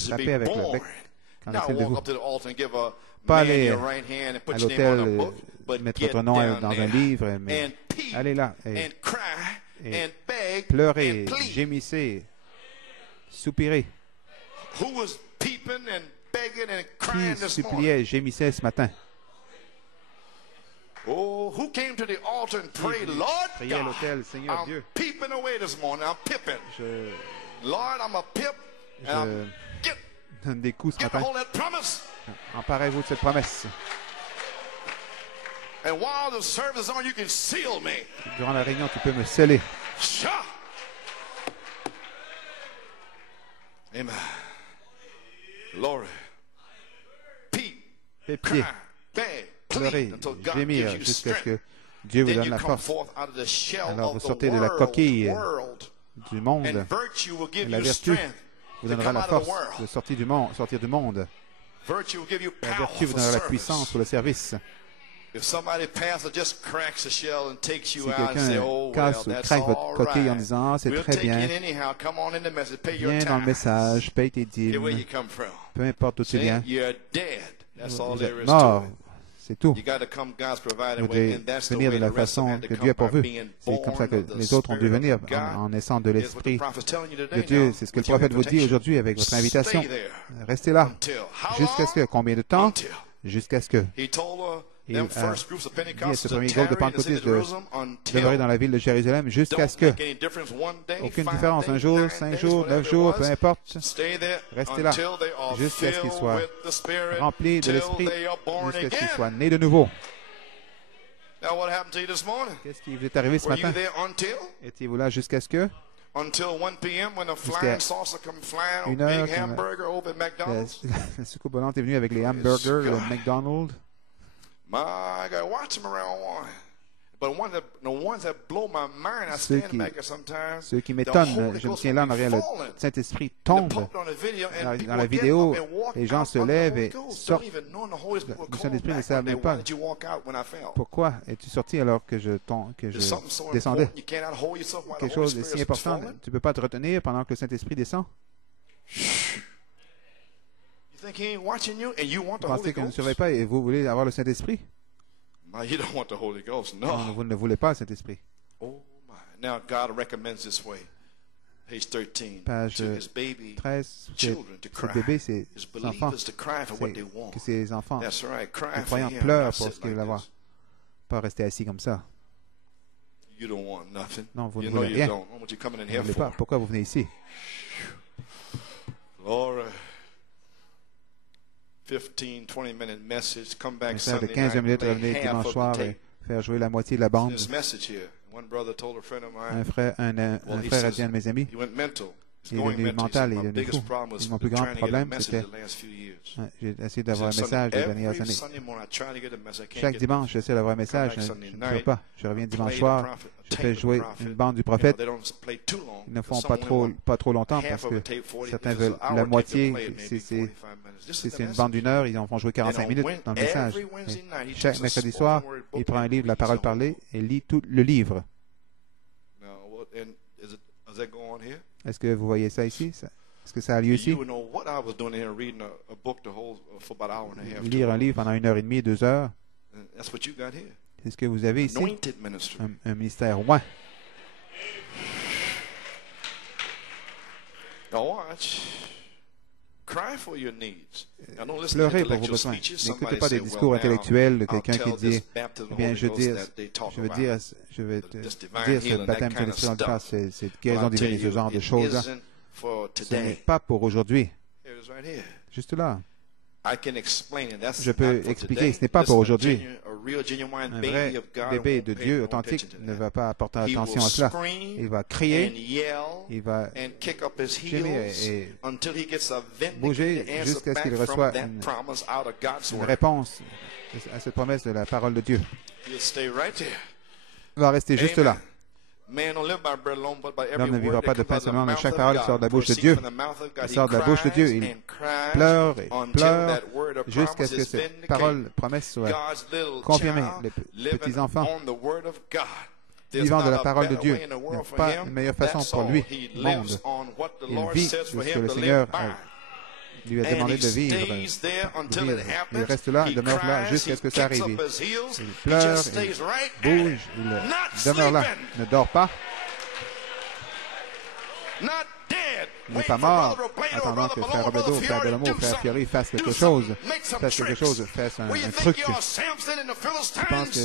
frapper avec le bec, qu'en est-il de vous? Pas aller à l'hôtel, mettre votre nom dans un livre, mais allez là et pleurez, gémissez, soupirez. Qui suppliait, gémissait ce matin? Priez à l'autel, Seigneur Dieu. Je donne des coups ce matin. Emparez-vous de cette promesse. Durant la réunion, tu peux me sceller. Amen. Fais pied, pleurer, gémir jusqu'à ce que Dieu vous donne la force. Alors vous sortez de la coquille du monde. Et la vertu vous donnera la force de sortir du monde. La vertu vous donnera la puissance pour le service. Si quelqu'un casse ou craque votre coquille en disant « Ah, c'est très bien, viens dans le message, paye tes dîmes, peu importe d'où tu viens, vous êtes mort. » C'est tout. Vous devez venir de la façon que Dieu a pourvu. C'est comme ça que les autres ont dû venir en naissant de l'Esprit de Dieu. C'est ce que le prophète vous dit aujourd'hui avec votre invitation. Restez là. Jusqu'à ce que, combien de temps? Jusqu'à ce que. Il a dit à ce premier groupe de pentecôtistes de demeurer dans la ville de Jérusalem jusqu'à ce que. Aucune différence. Un jour, 5 jours, 9 jours, peu importe. Restez là jusqu'à ce qu'ils soient remplis de l'Esprit, jusqu'à ce qu'ils soient nés de nouveau. Qu'est-ce qui vous est arrivé ce matin? Étiez-vous là jusqu'à ce que? Jusqu'à 1 heure, la soucoupe volante est venue avec les hamburgers, le McDonald's. My God, watch them around one. But the ones that blow my mind, I stand back sometimes. Ceux qui m'étonnent, je me tiens là en arrière, le Saint-Esprit tombe. Dans la vidéo, les gens se lèvent et sortent. Le Saint-Esprit ne savent même pas. Pourquoi es-tu sorti alors que je descendais? Quelque chose de si important, tu ne peux pas te retenir pendant que le Saint-Esprit descend? Vous pensez qu'il ne surveille pas et vous voulez avoir le Saint-Esprit? Non, vous ne voulez pas le Saint-Esprit. Page 13, ce bébé, ses enfants, que ses enfants, les croyants pleurent pour ce qu'ils veulent avoir. Pas rester assis comme ça. Non, vous ne voulez rien. Vous ne voulez pas. Pourquoi vous venez ici? 15-20 message, come back Message de 15 minutes, revenez dimanche soir et faire jouer la moitié de la bande. Un frère a dit à un de mes amis, il est devenu mental, il est devenu fou. Mon plus grand problème, c'était, j'ai essayé d'avoir un message les dernières années. Chaque dimanche, j'essaie d'avoir un message, je ne jure pas. Je reviens dimanche soir, je fais jouer une bande du prophète. Ils ne font pas trop longtemps parce que certains veulent la moitié. Si c'est une bande d'une heure, ils en font jouer 45 minutes dans le message. Et chaque mercredi soir, il prend un livre de la parole parlée et lit tout le livre. Est-ce que vous voyez ça ici? Est-ce que ça a lieu ici? Lire un livre pendant 1h30, 2 heures. C'est ce que vous avez ici? Un ministère oint. Pleurez pour vos besoins. N'écoutez pas des discours intellectuels de quelqu'un qui dit « Bien, je veux dire ce baptême de l'Esprit dans le passé, c'est guérison divine et ce genre de choses. » Ce n'est pas pour aujourd'hui. Juste là. Je peux expliquer, ce n'est pas pour aujourd'hui. Un vrai bébé de Dieu authentique ne va pas apporter attention à cela. Il va crier, il va gémir et bouger jusqu'à ce qu'il reçoive une réponse à cette promesse de la parole de Dieu. Il va rester juste là. L'homme ne vivra pas de pain seulement, mais chaque parole qui sort de la bouche de Dieu. Elle sort de la bouche de Dieu. Il pleure et pleure jusqu'à ce que cette parole, promesse soit confirmée. Les petits-enfants vivant de la parole de Dieu n'ont pas une meilleure façon pour lui, monde. Il vit de ce que le Seigneur lui a demandé de vivre. Il reste là, il demeure là jusqu'à ce que ça arrive. Il pleure, il bouge, il demeure là, ne dort pas. Il n'est pas mort, attendant que Frère Robledo, Frère Delomo, Frère Fiori fassent quelque chose, fassent un truc. Tu penses que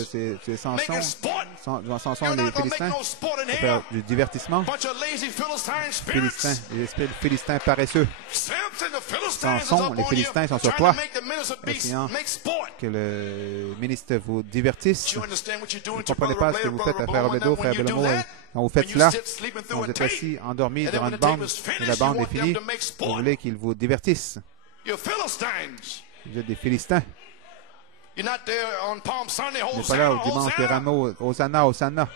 c'est Samson et les Philistins pour faire du divertissement? Les esprits philistins paresseux. Samson, les Philistins sont sur toi, essayant que le ministre vous divertisse. Vous ne comprenez pas ce que vous faites à Frère Robledo, Frère Delomo, quand vous faites cela, quand vous êtes assis, endormi devant une bande, et la bande est finie, vous voulez qu'ils vous divertissent. Vous êtes des Philistins. You're not there on Palm Sunday. Il n'est pas là au dimanche de Rameau. Hosanna, Hosanna.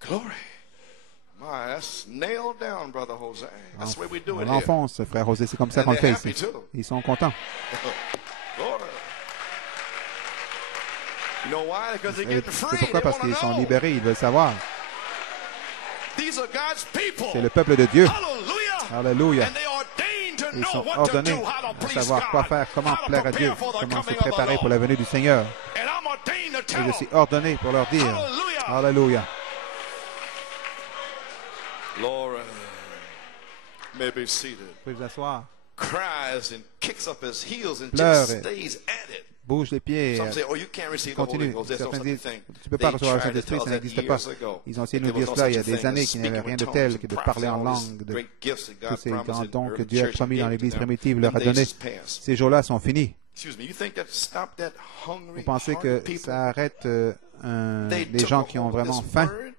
Glory. My, that's nailed down, brother Jose. That's the way we do it On l'enfonce, frère José. C'est comme ça qu'on le fait ici. Ils sont contents. You know why? Because they're getting free. C'est pourquoi? Parce qu'ils sont libérés. Ils veulent savoir. These are God's people. C'est le peuple de Dieu. Hallelujah. Alléluia. And they are ordained to Ils know sont what to ordonnés do, how to à please savoir quoi God, faire, comment how to plaire à Dieu, prepare for the comment se coming of the préparer pour Lord. la venue du Seigneur. And I'm ordained to Et tell je suis them, ordonné pour leur dire, Hallelujah. Alléluia. Lord, may be seated. Vous pouvez vous asseoir. Cries and kicks up his heels and Pleure just stays at it. Bouge les pieds. Some say, oh, you can't receive the Holy Continue. Ghost. There's no Certains such a disent, thing. tu ne peux pas They recevoir le tried to Saint-Esprit, tell ça us n'existe that pas. years ago. Ils ont essayé de nous There was dire no cela il y a such a des thing années as qu'il n'y avait speaking rien in de tongues tel and que de prophecy, parler en all these langue, de great gifts that tous God ces promised grands in dons que early Dieu a church promis dans gave to l'Église them. primitive leur a Them donné. days is past. Ces jours-là sont finis. Excuse me, you think that stopped that hungry, Vous pensez hard que people? ça arrête They les took gens a qui ont hold of vraiment this faim? word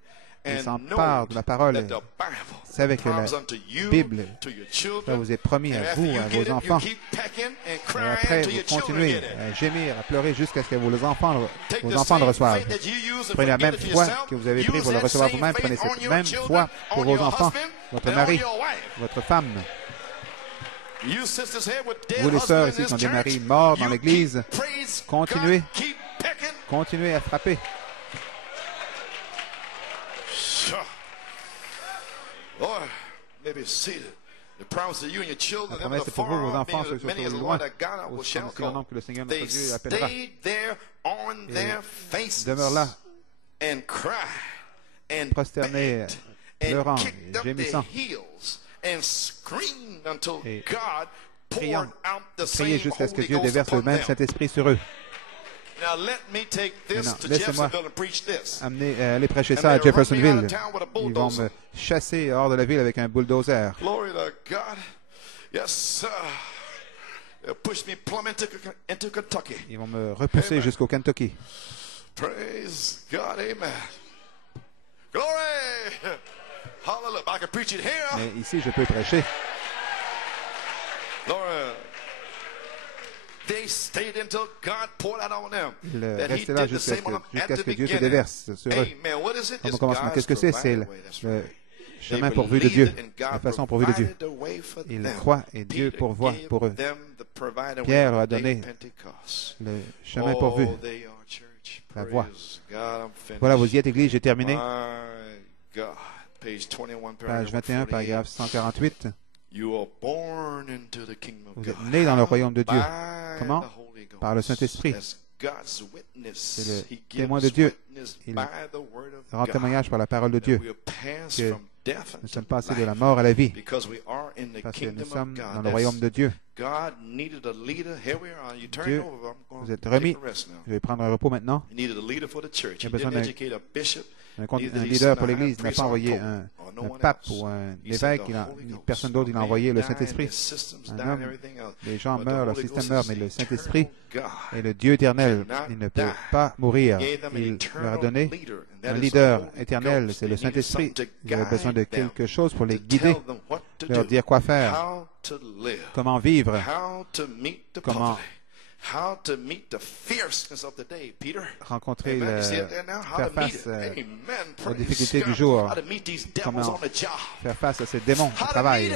Ils and s'emparent de la parole. knowed that the Bible Savez que la promises unto you, Bible to your ça children, vous est promis and à after vous, you à get vos it, you enfants. keep pecking and Et crying après, until vous your children continuez get it. à gémir, à pleurer jusqu'à ce que vos enfants Take le the same reçoivent. faith that you use and Prenez la forget même it to foi yourself. que vous avez pris Use pour le that recevoir same vous-même. faith Prenez on cette your même children, foi pour on vos your enfants, husband, votre and on mari, your wife. votre femme. You sisters here with dead Vous les sœurs husbands ici in qui ont this des maris church, morts dans you l'Église, keep praise continuez. God, keep pecking. Continuez à frapper. Sure. Lord, maybe seated. The promise to you and your children, La them promesse that est pour far vous, vos off, enfants, ceux qui sont many as au the loin, Lord that God will aussi shall en grand call. nombre que le Seigneur They notre Dieu appellera. stayed there on their faces Demeure là, and cried and prosternés, begged pleurant and et kicked up their gémissant, heels and screamed until et God criant, poured out the criez same jusqu'à ce que Holy Dieu Ghost déverse le upon même them. Saint-Esprit sur eux. Now let me take this Maintenant, to laissez-moi Jeffersonville and preach this. Aller prêcher And ça à they run me out Jeffersonville. of town with a Ils vont bulldozer. me chasser hors de la ville avec un bulldozer. Glory to God. Yes, sir. They'll push me plumb into Kentucky. Ils vont me repousser Amen. jusqu'au Kentucky. Praise God. Amen. Glory. Hallelujah. I can preach it here. Mais ici, je peux prêcher. Glory. They stayed until God poured out on them. Ils That he restaient là did the jusqu'à same on them at ce the que Dieu se beginning. déverse sur eux. Amen. What is it? Comme It's au commencement, God's qu'est-ce que c'est? C'est provided way. That's le right. chemin They pourvu de Dieu, believed it and God la façon pourvue de Dieu. provided the way for Ils them. croient et Dieu Peter pourvoit gave pour eux. them the provided way Pierre on a the day donné of Pentecost. le chemin pourvu, Oh, they are church. la voie. Praise God, I'm finished. Voilà, vous y êtes, Église, j'ai terminé. My God. Page 21, Page paragraph 21, 48. paragraphe 148. You are born into the kingdom of Vous êtes God. nés dans le royaume de Dieu. By Comment? the Holy Ghost. Par le Saint-Esprit. That's God's witness. C'est le He gives témoin de Dieu. witness Il by the word of Rend God. témoignage par la parole de Dieu That we are passed que from death nous unto sommes passés de la life. mort à la vie Because we are in the parce que nous kingdom sommes of God. dans le royaume de Dieu. God needed a leader. Here we are. You turn Dieu, over. I'm going vous êtes to remis. take a rest now. Je vais prendre un repos maintenant. He needed a leader for the church. Il He a besoin didn't d'un educate a bishop. un leader pour l'Église. Il n'a pas envoyé un pape ou un évêque, personne d'autre. Il a envoyé le Saint-Esprit. Un homme, les gens meurent, leur système meurt, mais le Saint-Esprit est le Dieu éternel. Il ne peut pas mourir. Il leur a donné un leader éternel, c'est le Saint-Esprit. Ils avaient besoin de quelque chose pour les guider, leur dire quoi faire, comment vivre, comment rencontrer, faire face aux difficultés du jour, comment faire face à ces démons au travail,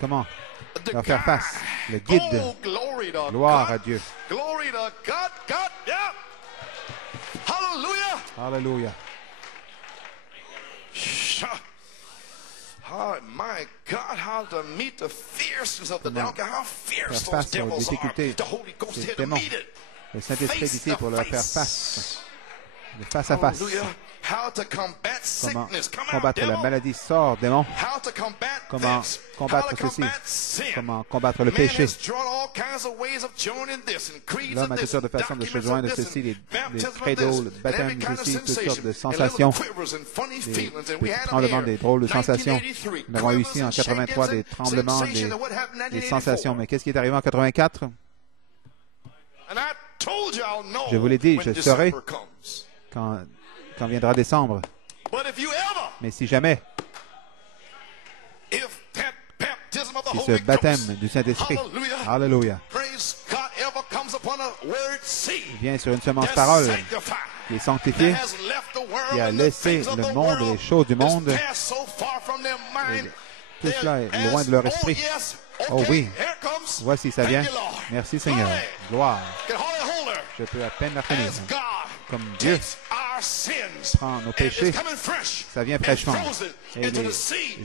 comment leur faire face, le guide. Gloire à Dieu. Alléluia. Oh my God, how to meet the fierceness of the devil. How fierce Faire those face aux devils are. difficultés, The Holy Ghost ces here to démons. meet it. Le Saint-Esprit est ici pour leur faire face, de face à face. Hallelujah. How to combat Comment sickness. Come out, combattre la devil. maladie, sort, démon. How to combat Comment this. combattre How to ceci. combat sin. Comment combattre le Man péché. has drawn all kinds of ways of joining this and creeds L'homme a of toutes this sortes de and façons de se documents joindre of de this ceci, and les baptism of credos, this le and baptême every kind of d'ici, toutes sortes sensation de and sensations, little quivers and funny des feelings and we petits had them tremblements, here. des drôles de sensations. 1983, Nous avons eu ici quivers en and shakings 83 des and tremblements, sensations of what happened in des 1984. sensations. Mais qu'est-ce qui est arrivé en 84? And I told you I'll know Je vous l'ai dit, when je saurai December comes. quand viendra décembre. But if you ever, Mais si jamais, if that baptism of the si Holy ce baptême Ghost, du Saint-Esprit, hallelujah, Alléluia, praise God, ever comes upon vient sur une semence parole qui est sanctifiée, qui a laissé le monde et les choses du monde. Et tout cela est loin de leur esprit. Oh oui, voici, ça vient. Merci Seigneur. Gloire. Je peux à peine la finir. Comme Dieu prend nos péchés, ça vient fraîchement et les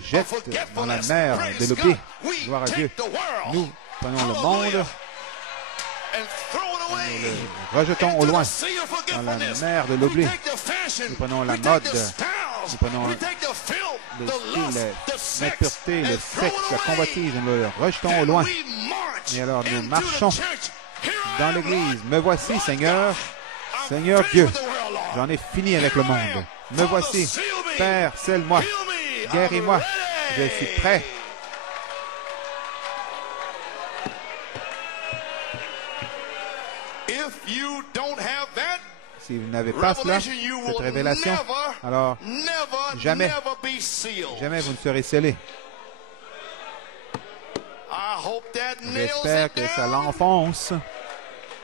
jette dans la mer de l'oubli. Gloire à Dieu. Nous prenons le monde, nous le rejetons au loin dans la mer de l'oubli. Nous prenons la mode, nous prenons le style, l'impureté, le sexe, la convoitise, nous le rejetons au loin. Et alors nous marchons dans l'Église. Me voici, Seigneur. Seigneur Dieu, j'en ai fini avec le monde. Me voici. Père, scelle-moi. Guéris-moi. Je suis prêt. Si vous n'avez pas cela, cette révélation, alors jamais, jamais vous ne serez scellés. J'espère que ça l'enfonce.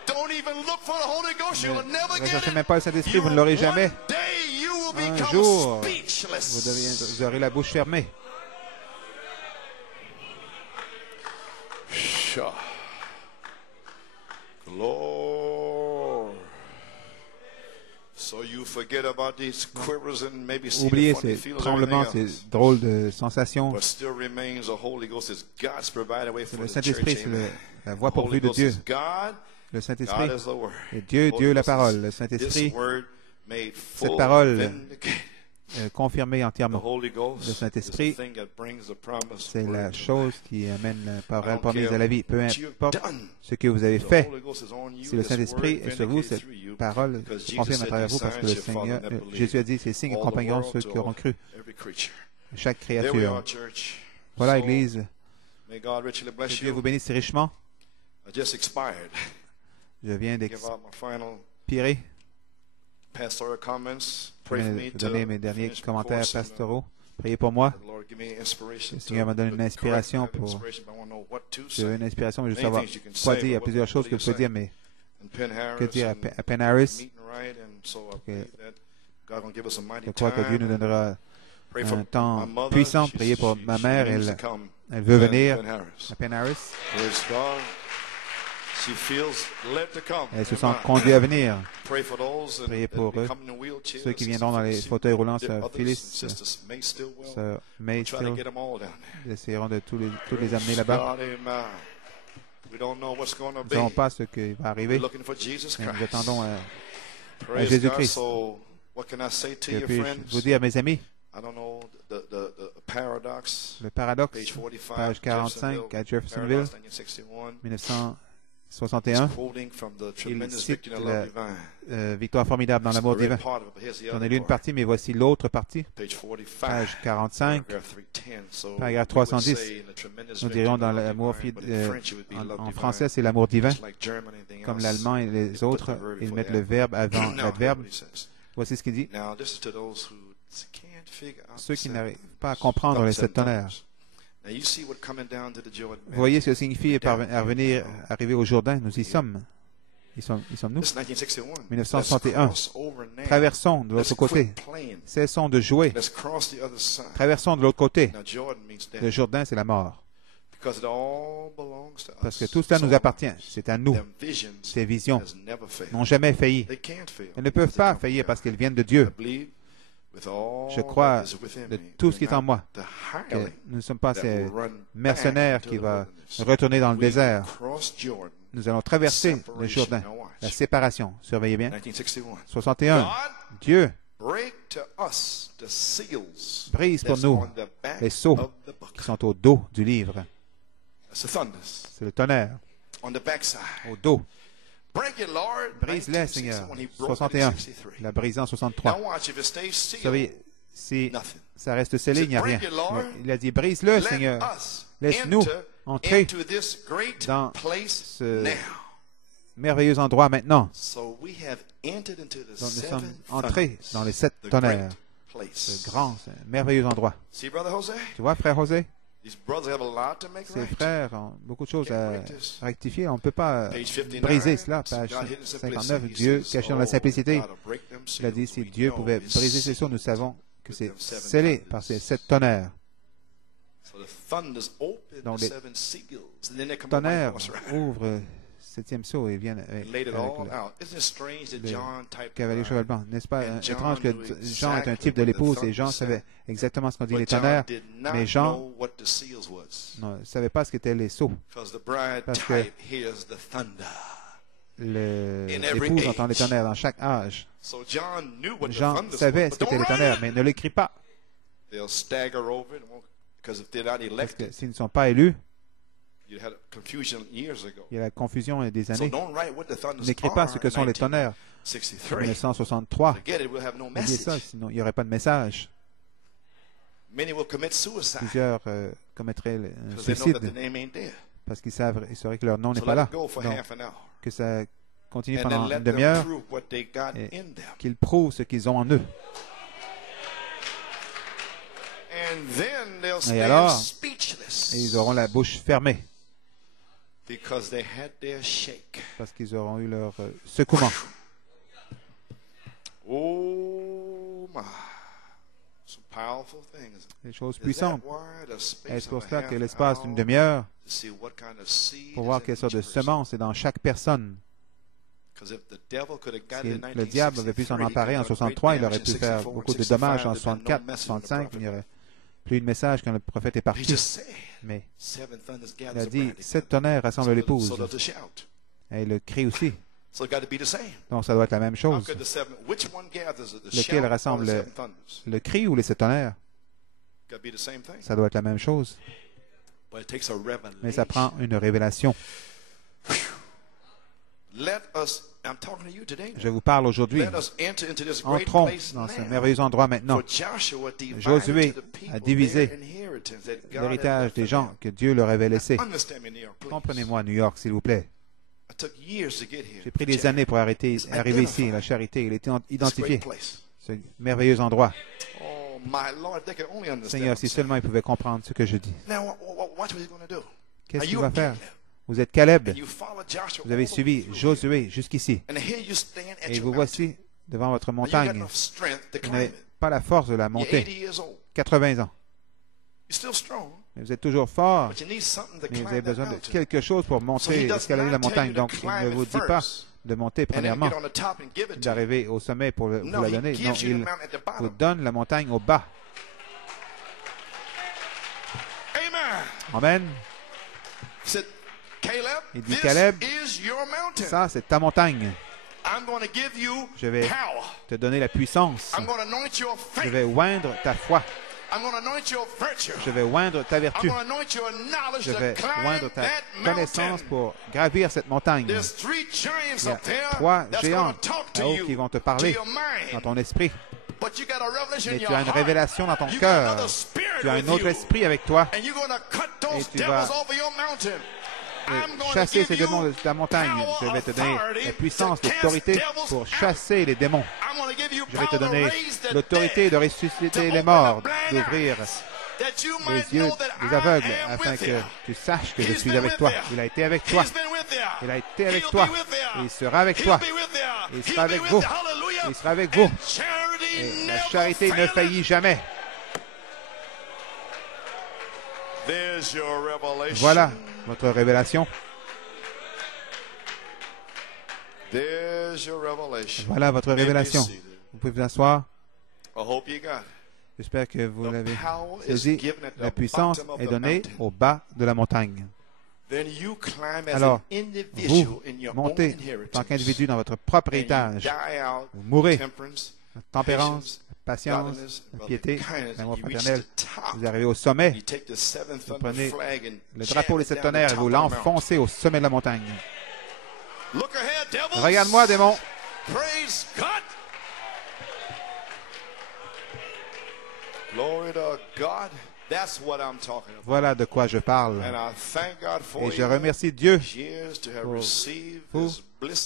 Ne recherchez même pas le Saint-Esprit, vous ne l'aurez jamais. Un jour, vous aurez la bouche fermée. Oubliez ces tremblements, ces drôles de sensations. Le Saint-Esprit, c'est la voie pourvue de Dieu. Le Saint-Esprit est Dieu, Dieu la parole. Le Saint-Esprit, cette parole confirmée entièrement. Le Saint-Esprit, c'est la chose qui amène la parole promise à la vie. Peu importe ce que vous avez fait, si le Saint-Esprit est sur vous, cette parole se confirme à travers vous parce que le Seigneur, Jésus a dit, ces signes accompagneront ceux qui auront cru. Chaque créature. Voilà, Église. Que Dieu vous bénisse richement. Je viens d'expirer. Je viens de donner mes derniers commentaires pastoraux. Priez pour moi. Le Seigneur m'a donné une inspiration pour... J'ai une inspiration, mais je veux savoir quoi dire. Il y a plusieurs choses que je peux dire, mais que dire à Penn Harris? Je crois que Dieu nous donnera un temps puissant. Priez pour ma mère. Elle veut venir à Penn Harris. Elle se sent conduite à venir. Priez pour eux. Ceux qui viendront dans les fauteuils roulants, Sœur Phyllis, Sœur Maystill, nous essaierons de tous les amener là-bas. Nous ne savons pas ce qui va arriver, mais nous attendons à Jésus-Christ. Que puis-je vous dire, mes amis? Le paradoxe, page 45 à Jeffersonville, 1961, il cite la victoire formidable dans l'amour divin. J'en ai lu une partie, mais voici l'autre partie, page 45, paragraphe 310. Nous dirions dans l'amour, en français, c'est l'amour divin. Comme l'allemand et les autres, ils mettent le verbe avant l'adverbe. Voici ce qu'il dit. Ceux qui n'arrivent pas à comprendre les sept tonnerres. Vous voyez ce que signifie arriver au Jourdain. Nous y sommes. Y sommes-nous? 1961. Traversons de l'autre côté. Cessons de jouer. Traversons de l'autre côté. Le Jourdain, c'est la mort. Parce que tout cela nous appartient. C'est à nous. Ces visions n'ont jamais failli. Elles ne peuvent pas faillir parce qu'elles viennent de Dieu. Je crois de tout ce qui est en moi que nous ne sommes pas ces mercenaires qui vont retourner dans le désert. Nous allons traverser le Jourdain, la séparation. Surveillez bien. 61. Dieu brise pour nous les sceaux qui sont au dos du livre. C'est le tonnerre. Au dos. Brise-les, Seigneur. 61. La brisé en 63. Vous savez, si ça reste scellé, il n'y a rien. Il a dit, brise-le, Seigneur. Laisse-nous entrer dans ce merveilleux endroit maintenant. Donc, nous sommes entrés dans les sept tonnerres. Ce grand, ce merveilleux endroit. Tu vois, frère José? Ces frères ont beaucoup de choses à rectifier. On ne peut pas briser cela. Page 59, Dieu caché dans la simplicité. Il a dit, si Dieu pouvait briser ces sceaux, nous savons que c'est scellé par ces 7 tonnerres. Donc les tonnerres ouvrent 7e sceau et viennent avec le cavalier cheval blanc. N'est-ce pas étrange que Jean est un type de l'épouse et Jean savait exactement ce qu'on dit les tonnerres, mais Jean ne savait pas ce qu'étaient les sceaux. Parce que l'épouse entend les tonnerres dans chaque âge. Jean savait ce qu'étaient les tonnerres, mais ne l'écrit pas. Parce que s'ils ne sont pas élus, il y a la confusion il y a des années. N'écris pas ce que sont les tonnerres. En 1963, oubliez ça, sinon il n'y aurait pas de message. Plusieurs commettraient un suicide parce qu'ils sauraient que leur nom n'est pas là. Donc, que ça continue pendant une demi-heure et qu'ils prouvent ce qu'ils ont en eux. Et alors, ils auront la bouche fermée. Parce qu'ils auront eu leur secouement. Des choses puissantes. Est-ce pour cela que l'espace d'une demi-heure, pour voir quelle sorte de semence est dans chaque personne? Si le diable avait pu s'en emparer en 63, il aurait pu faire beaucoup de dommages en 64, 65, il n'y aurait plus de message quand le prophète est parti. Mais il a dit, 7 tonnerres rassemblent l'épouse. Et le cri aussi. Donc ça doit être la même chose. Lequel rassemble le cri ou les 7 tonnerres? Ça doit être la même chose. Mais ça prend une révélation. Je vous parle aujourd'hui. Entrons dans ce merveilleux endroit maintenant. Josué a divisé l'héritage des gens que Dieu leur avait laissé. Comprenez-moi, New York, s'il vous plaît. J'ai pris des années pour arriver ici. La charité, il est identifié. Ce merveilleux endroit. Seigneur, si seulement il pouvait comprendre ce que je dis. Qu'est-ce qu'il va faire? Vous êtes Caleb. Vous avez suivi Josué jusqu'ici. Et vous voici devant votre montagne. Vous n'avez pas la force de la monter. 80 ans. Mais vous êtes toujours fort. Mais vous avez besoin de quelque chose pour monter, escalader la montagne. Donc, il ne vous dit pas de monter premièrement, d'arriver au sommet pour vous la donner. Non, il vous donne la montagne au bas. Amen. Il dit, Caleb, ça c'est ta montagne. Je vais te donner la puissance. Je vais oindre ta foi. Je vais oindre ta vertu. Je vais oindre ta connaissance pour gravir cette montagne. Il y a 3 géants là-haut qui vont te parler dans ton esprit. Mais tu as une révélation dans ton cœur. Tu as un autre esprit avec toi. Et tu vas chasser ces démons de ta montagne. Je vais te donner la puissance, l'autorité pour chasser les démons. Je vais te donner l'autorité de ressusciter les morts, d'ouvrir les yeux des aveugles, afin que tu saches que je suis avec toi. Il a été avec toi. Il a été avec toi. Et il sera avec toi. Et il sera avec vous. Et il sera avec vous. Et la charité ne faillit jamais. Voilà votre révélation. Voilà votre révélation. Vous pouvez vous asseoir. J'espère que vous l'avez saisi. La puissance est donnée au bas de la montagne. Alors, vous montez en tant qu'individu dans votre propre héritage. Vous mourrez. Tempérance, patience, piété, l'amour fraternel. Vous arrivez au sommet. Vous prenez le drapeau des 7 tonnerres et vous l'enfoncez au sommet de la montagne. Regarde-moi, démon. Voilà de quoi je parle. Et je remercie Dieu pour vous.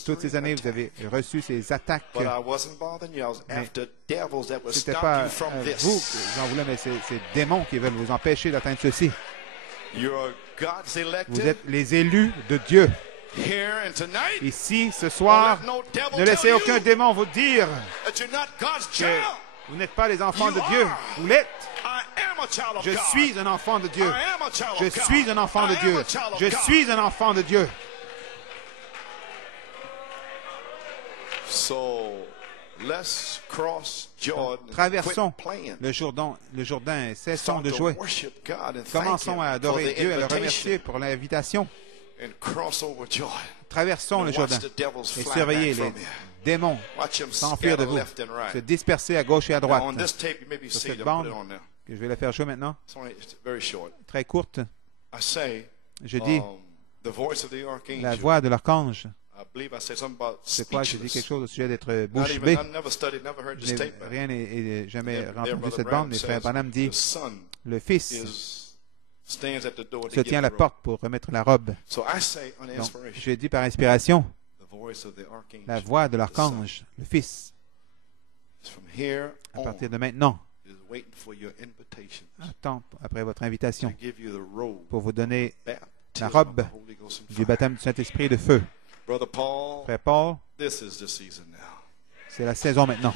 Toutes ces années, vous avez reçu ces attaques. Mais ce n'était pas vous que j'en voulais, mais c'est ces démons qui veulent vous empêcher d'atteindre ceci. Vous êtes les élus de Dieu. Ici, ce soir, ne laissez aucun démon vous dire que vous n'êtes pas les enfants de Dieu. Vous l'êtes. Je suis un enfant de Dieu. Je suis un enfant de Dieu. Je suis un enfant de Dieu. Traversons le Jourdain et cessons de jouer. Commençons à adorer Dieu et à le remercier pour l'invitation. Traversons le Jourdain et surveillez les démons s'enfuir de vous, se disperser à gauche et à droite. Sur cette bande, je vais la faire jouer maintenant, très courte, je dis la voix de l'archange. Je crois que j'ai dit quelque chose au sujet d'être bouche bée. Rien n'est jamais entendu cette bande, mais Frère Branham dit le Fils se tient à la porte pour remettre la robe. Donc, je dis par inspiration la voix de l'archange, le Fils. À partir de maintenant, attend après votre invitation pour vous donner la robe du baptême du Saint-Esprit de feu. Frère Paul, c'est la saison maintenant.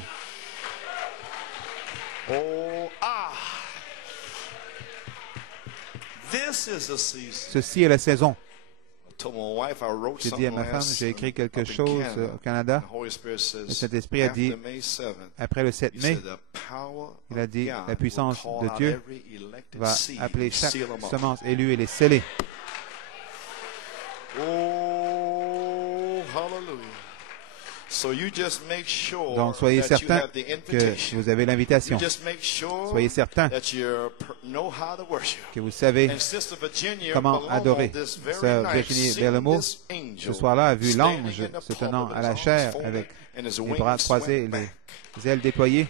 Ceci est la saison. J'ai dit à ma femme, j'ai écrit quelque chose au Canada. Le Saint-Esprit a dit, après le 7 mai, il a dit, la puissance de Dieu va appeler chaque semence élue et les sceller. Donc, soyez certains que vous avez l'invitation. Soyez certains que vous savez comment adorer. Sœur Virginie Bellamo, ce soir-là, a vu l'ange se tenant à la chair avec les bras croisés et les ailes déployées.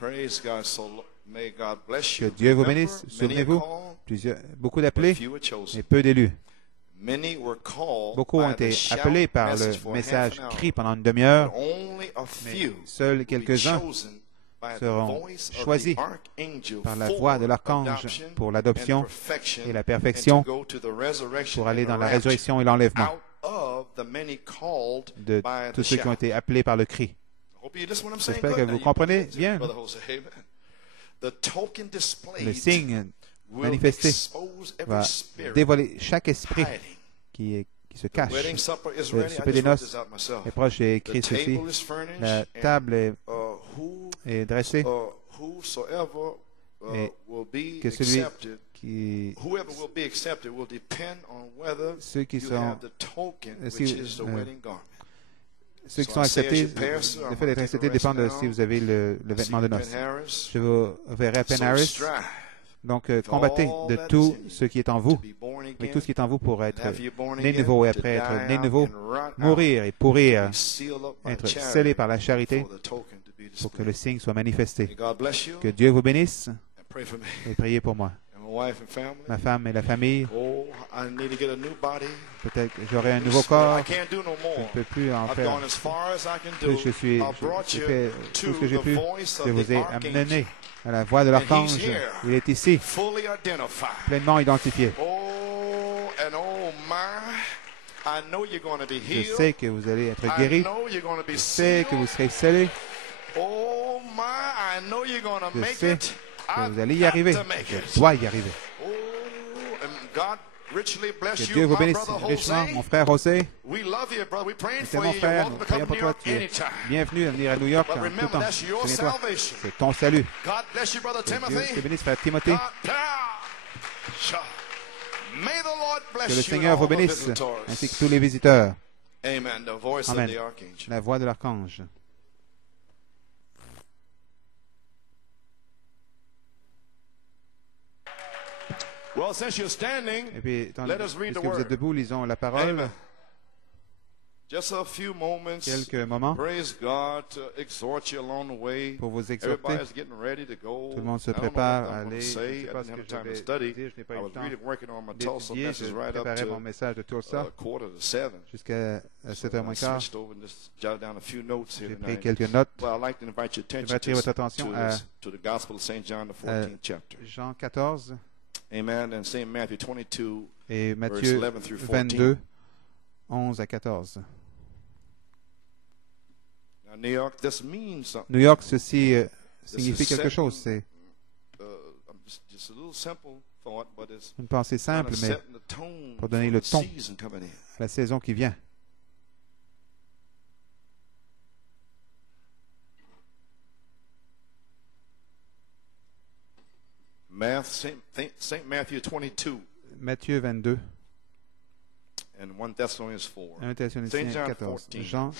Que Dieu vous bénisse. Souvenez-vous, beaucoup d'appelés et peu d'élus. Beaucoup ont été appelés par le message cri pendant une demi-heure, mais seuls quelques-uns seront choisis par la voix de l'archange pour l'adoption et la perfection pour aller dans la résurrection et l'enlèvement de tous ceux qui ont été appelés par le cri. J'espère que vous comprenez bien. Le signe manifesté va dévoiler chaque esprit qui se cache. Le souper des noces est proche, j'ai écrit ceci. La table est dressée et que celui qui... Ceux qui sont acceptés, le fait d'être accepté dépend de si vous avez le vêtement de noces. Je vous verrai à Penn Harris. Donc, combattez de tout ce qui est en vous, mais tout ce qui est en vous pour être né nouveau et après être né nouveau, mourir et pourrir, être scellé par la charité pour que le signe soit manifesté. Que Dieu vous bénisse et priez pour moi. Ma femme et la famille. Peut-être que j'aurai un nouveau corps. Je ne peux plus en faire. J'ai fait tout ce que j'ai pu. Je vous ai amené à la voix de l'archange. Il est ici, pleinement identifié. Je sais que vous allez être guéri. Je sais que vous serez scellés. Je sais que vous allez y arriver. Je dois y arriver. Que Dieu vous bénisse richement, mon frère José. C'est mon frère, nous prions pour toi. Tu es bienvenu à venir à New York en tout temps. Souviens-toi, c'est ton salut. Que Dieu te bénisse, frère Timothée. Que le Seigneur vous bénisse, ainsi que tous les visiteurs. Amen. La voix de l'archange. Et puis, puisque vous êtes debout, lisons la parole. Quelques moments pour vous exhorter. Tout le monde se prépare à aller. Je ne sais pas ce que je vais dire. Je n'ai pas eu le temps d'étudier. Je préparais mon message de Tulsa jusqu'à 7h moins quart. J'ai pris quelques notes. J'aimerais attirer votre attention à Jean 14. Amen. And St. Matthew 22, et Matthieu 22, 11 à 14. Now, New York, this means something. New York, ceci signifie quelque chose. C'est just a little simple thought, but it's une pensée simple, mais pour donner le ton à la saison qui vient. St. Matthew 22 Matthieu 22 and 1 Thessalonians 4. 1 Thessaloniciens 14. Jean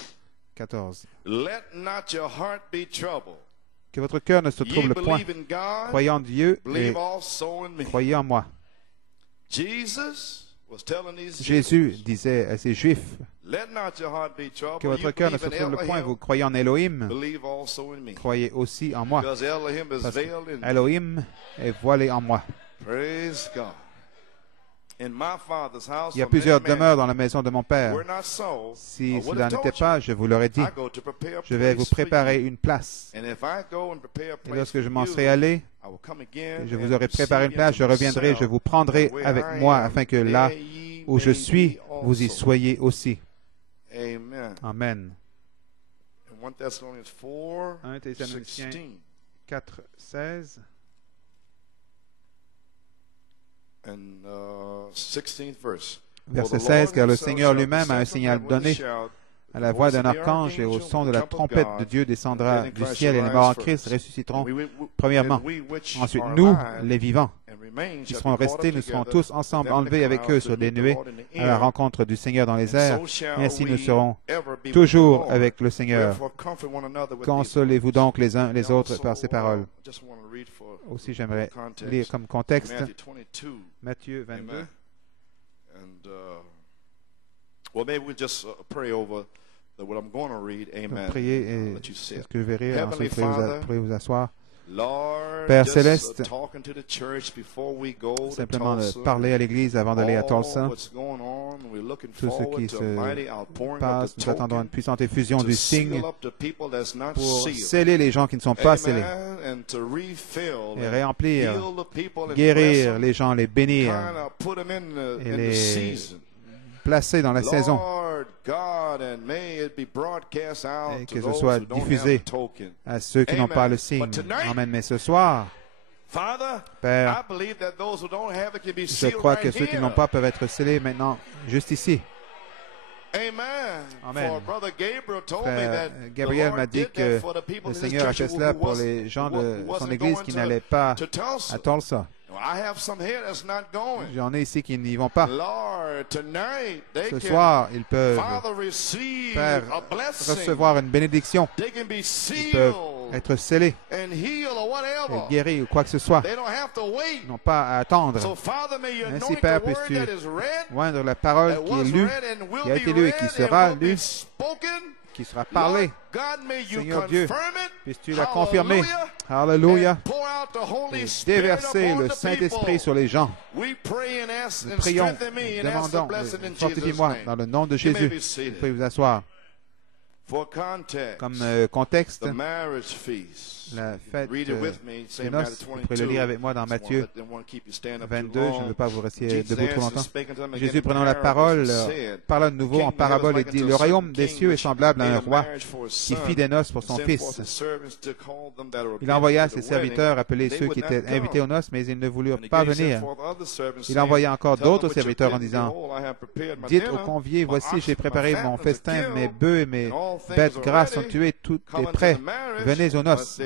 14. Let not your heart be troubled. Que votre cœur ne se trouble point. Croyez en Dieu et croyez en moi. Jésus disait à ces Juifs, que votre cœur ne se trouble point. Vous croyez en Elohim, croyez aussi en moi. Parce que Elohim est voilé en moi. Il y a plusieurs demeures dans la maison de mon Père. Si cela n'était pas, je vous l'aurais dit. Je vais vous préparer une place. Et lorsque je m'en serai allé, je vous aurai préparé une place, je reviendrai, je vous prendrai avec moi, afin que là où je suis, vous y soyez aussi. Amen. 1 Thessaloniciens 4, 16. Verset 16, car le Seigneur lui-même a un signal donné. À la voix d'un archange et au son de la trompette de Dieu descendra du ciel et les morts en Christ ressusciteront premièrement. Ensuite, nous, les vivants, qui serons restés, nous serons tous ensemble enlevés avec eux sur des nuées à la rencontre du Seigneur dans les airs. Et ainsi nous serons toujours avec le Seigneur. Consolez-vous donc les uns les autres par ces paroles. Aussi, j'aimerais lire comme contexte Matthieu 22. Well, maybe we just pray over what I'm going to read. Amen. Priez et ce que je verrai. Ensuite, vous pourrez vous asseoir. Lord, Père Céleste, simplement parler à l'Église avant d'aller à Tulsa. Tout ce qui se passe, nous attendons une puissante effusion du signe pour sceller les gens qui ne sont pas scellés et réemplir, guérir les gens, les bénir et les placer dans la saison et que ce soit diffusé à ceux qui n'ont pas le signe. Amen. Mais ce soir, Père, je crois que ceux qui ne l'ont pas peuvent être scellés maintenant, juste ici. Amen. Frère Gabriel m'a dit que le Seigneur a fait cela pour les gens de son Église qui n'allaient pas à Tulsa. J'en ai ici qui n'y vont pas. Ce soir, ils peuvent, Père, recevoir une bénédiction. Ils peuvent être scellés et guéris ou quoi que ce soit. Ils n'ont pas à attendre. Ainsi, Père, puisses-tu joindre la parole qui est lue, qui a été lue et qui sera lue, qui sera parlée. Seigneur Dieu, puisses-tu la confirmer. Alléluia. Et déverser le Saint-Esprit sur les gens. Nous prions, demandons, fortifie-moi dans le nom de Jésus. Vous pouvez vous asseoir. Comme contexte, la fête des noces, vous pouvez le lire avec moi dans Matthieu 22, je ne veux pas vous rester debout trop longtemps. Jésus, prenant la parole, parla de nouveau en parabole et dit, « Le royaume des cieux est semblable à un roi qui fit des noces pour son fils. Il envoya ses serviteurs appeler ceux qui étaient invités aux noces, mais ils ne voulurent pas venir. Il envoya encore d'autres serviteurs en disant, « Dites aux conviés, voici, j'ai préparé mon festin, mes bœufs et mes bêtes grasses sont tuées, tout est prêt. Venez aux noces. »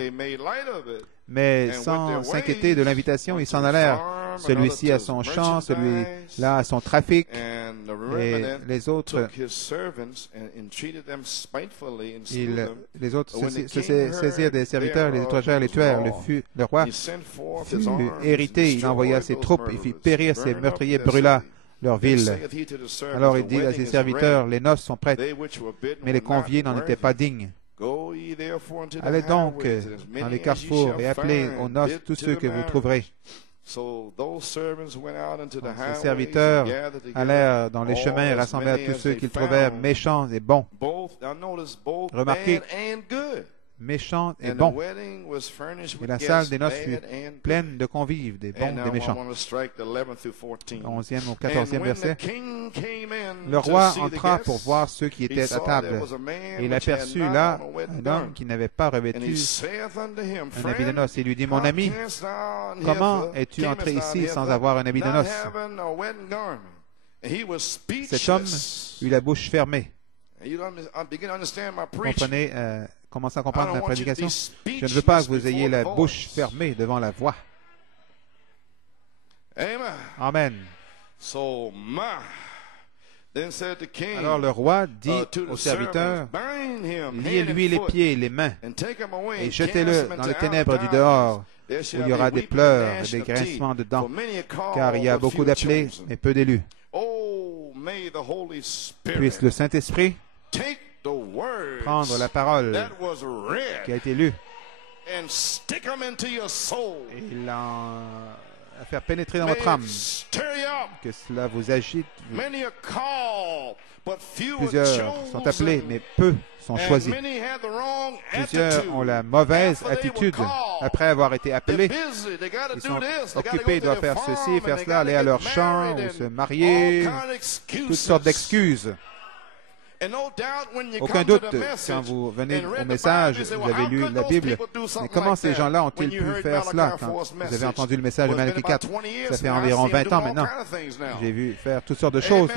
Mais sans s'inquiéter de l'invitation, ils s'en allèrent. Celui-ci à son champ, celui-là à son trafic, et les autres se saisirent des serviteurs, les outragèrent, les tuèrent. Le roi fut irrité, il envoya ses troupes, il fit périr ses meurtriers, brûla leur ville. Alors il dit à ses serviteurs, les noces sont prêtes, mais les conviés n'en étaient pas dignes. Allez donc dans les carrefours et appelez aux noces tous ceux que vous trouverez. Donc, ces serviteurs allèrent dans les chemins et rassemblèrent tous ceux qu'ils trouvèrent méchants et bons. Remarquez, méchant et bon. Et la salle des noces fut pleine de convives, des bons, des méchants. 11e au 14e verset. Le roi entra pour voir ceux qui étaient à table. Et il aperçut là un homme qui n'avait pas revêtu un habit de noces. Il lui dit, mon ami, comment es-tu entré ici sans avoir un habit de noces? Cet homme eut la bouche fermée. Comprenez, commencez à comprendre ma prédication. Je ne veux pas que vous ayez la bouche fermée devant la voix. Amen. Alors le roi dit au serviteur, liez-lui les pieds et les mains et jetez-le dans les ténèbres du dehors, où il y aura des pleurs et des grincements de dents, car il y a beaucoup d'appelés et peu d'élus. Puisse le Saint-Esprit prendre la parole qui a été lue et la faire pénétrer dans votre âme, que cela vous agite. Plusieurs sont appelés, mais peu sont choisis. Plusieurs ont la mauvaise attitude après avoir été appelés. Ils sont occupés, ils doivent faire ceci, faire cela, aller à leur champ ou se marier, toutes sortes d'excuses. Aucun doute, quand vous venez au message, vous avez lu la Bible, mais comment ces gens-là ont-ils pu faire cela quand vous avez entendu le message de Malachie 4? Ça fait environ 20 ans maintenant. J'ai vu faire toutes sortes de choses.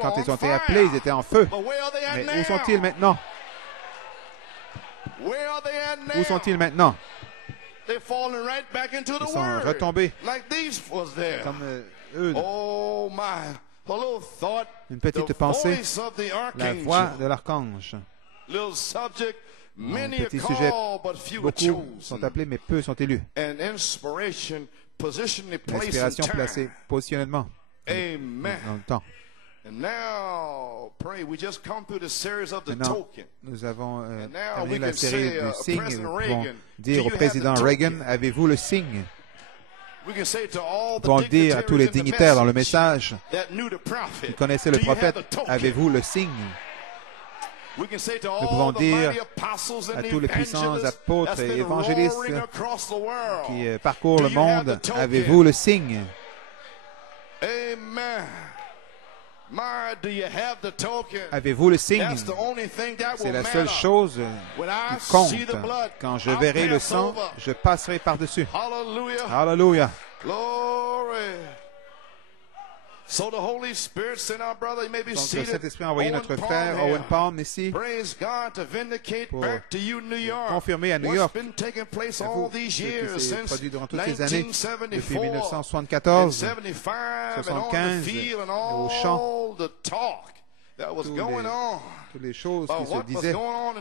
Quand ils ont été appelés, ils étaient en feu. Mais où sont-ils maintenant? Où sont-ils maintenant? Ils sont retombés comme eux. Une petite pensée, la voix de l'archange. Un petit sujet, beaucoup sont appelés, mais peu sont élus. L'inspiration placée, positionnement dans le temps. Maintenant, nous avons terminé la série du signe. Nous pouvons dire au président Reagan, avez-vous le signe? Nous pouvons dire à tous les dignitaires dans le message qui connaissaient le prophète, avez-vous le signe? Nous pouvons dire à tous les puissants apôtres et évangélistes qui parcourent le monde, avez-vous le signe? Avez-vous le signe? C'est la seule chose qui compte. Quand je verrai le sang, je passerai par-dessus. Alléluia. Donc le Saint-Esprit a envoyé notre frère Owen Palm ici pour confirmer à New York ce qui s'est produit durant toutes ces années, depuis 1974, 1975, au chant, toutes les choses qui se disaient au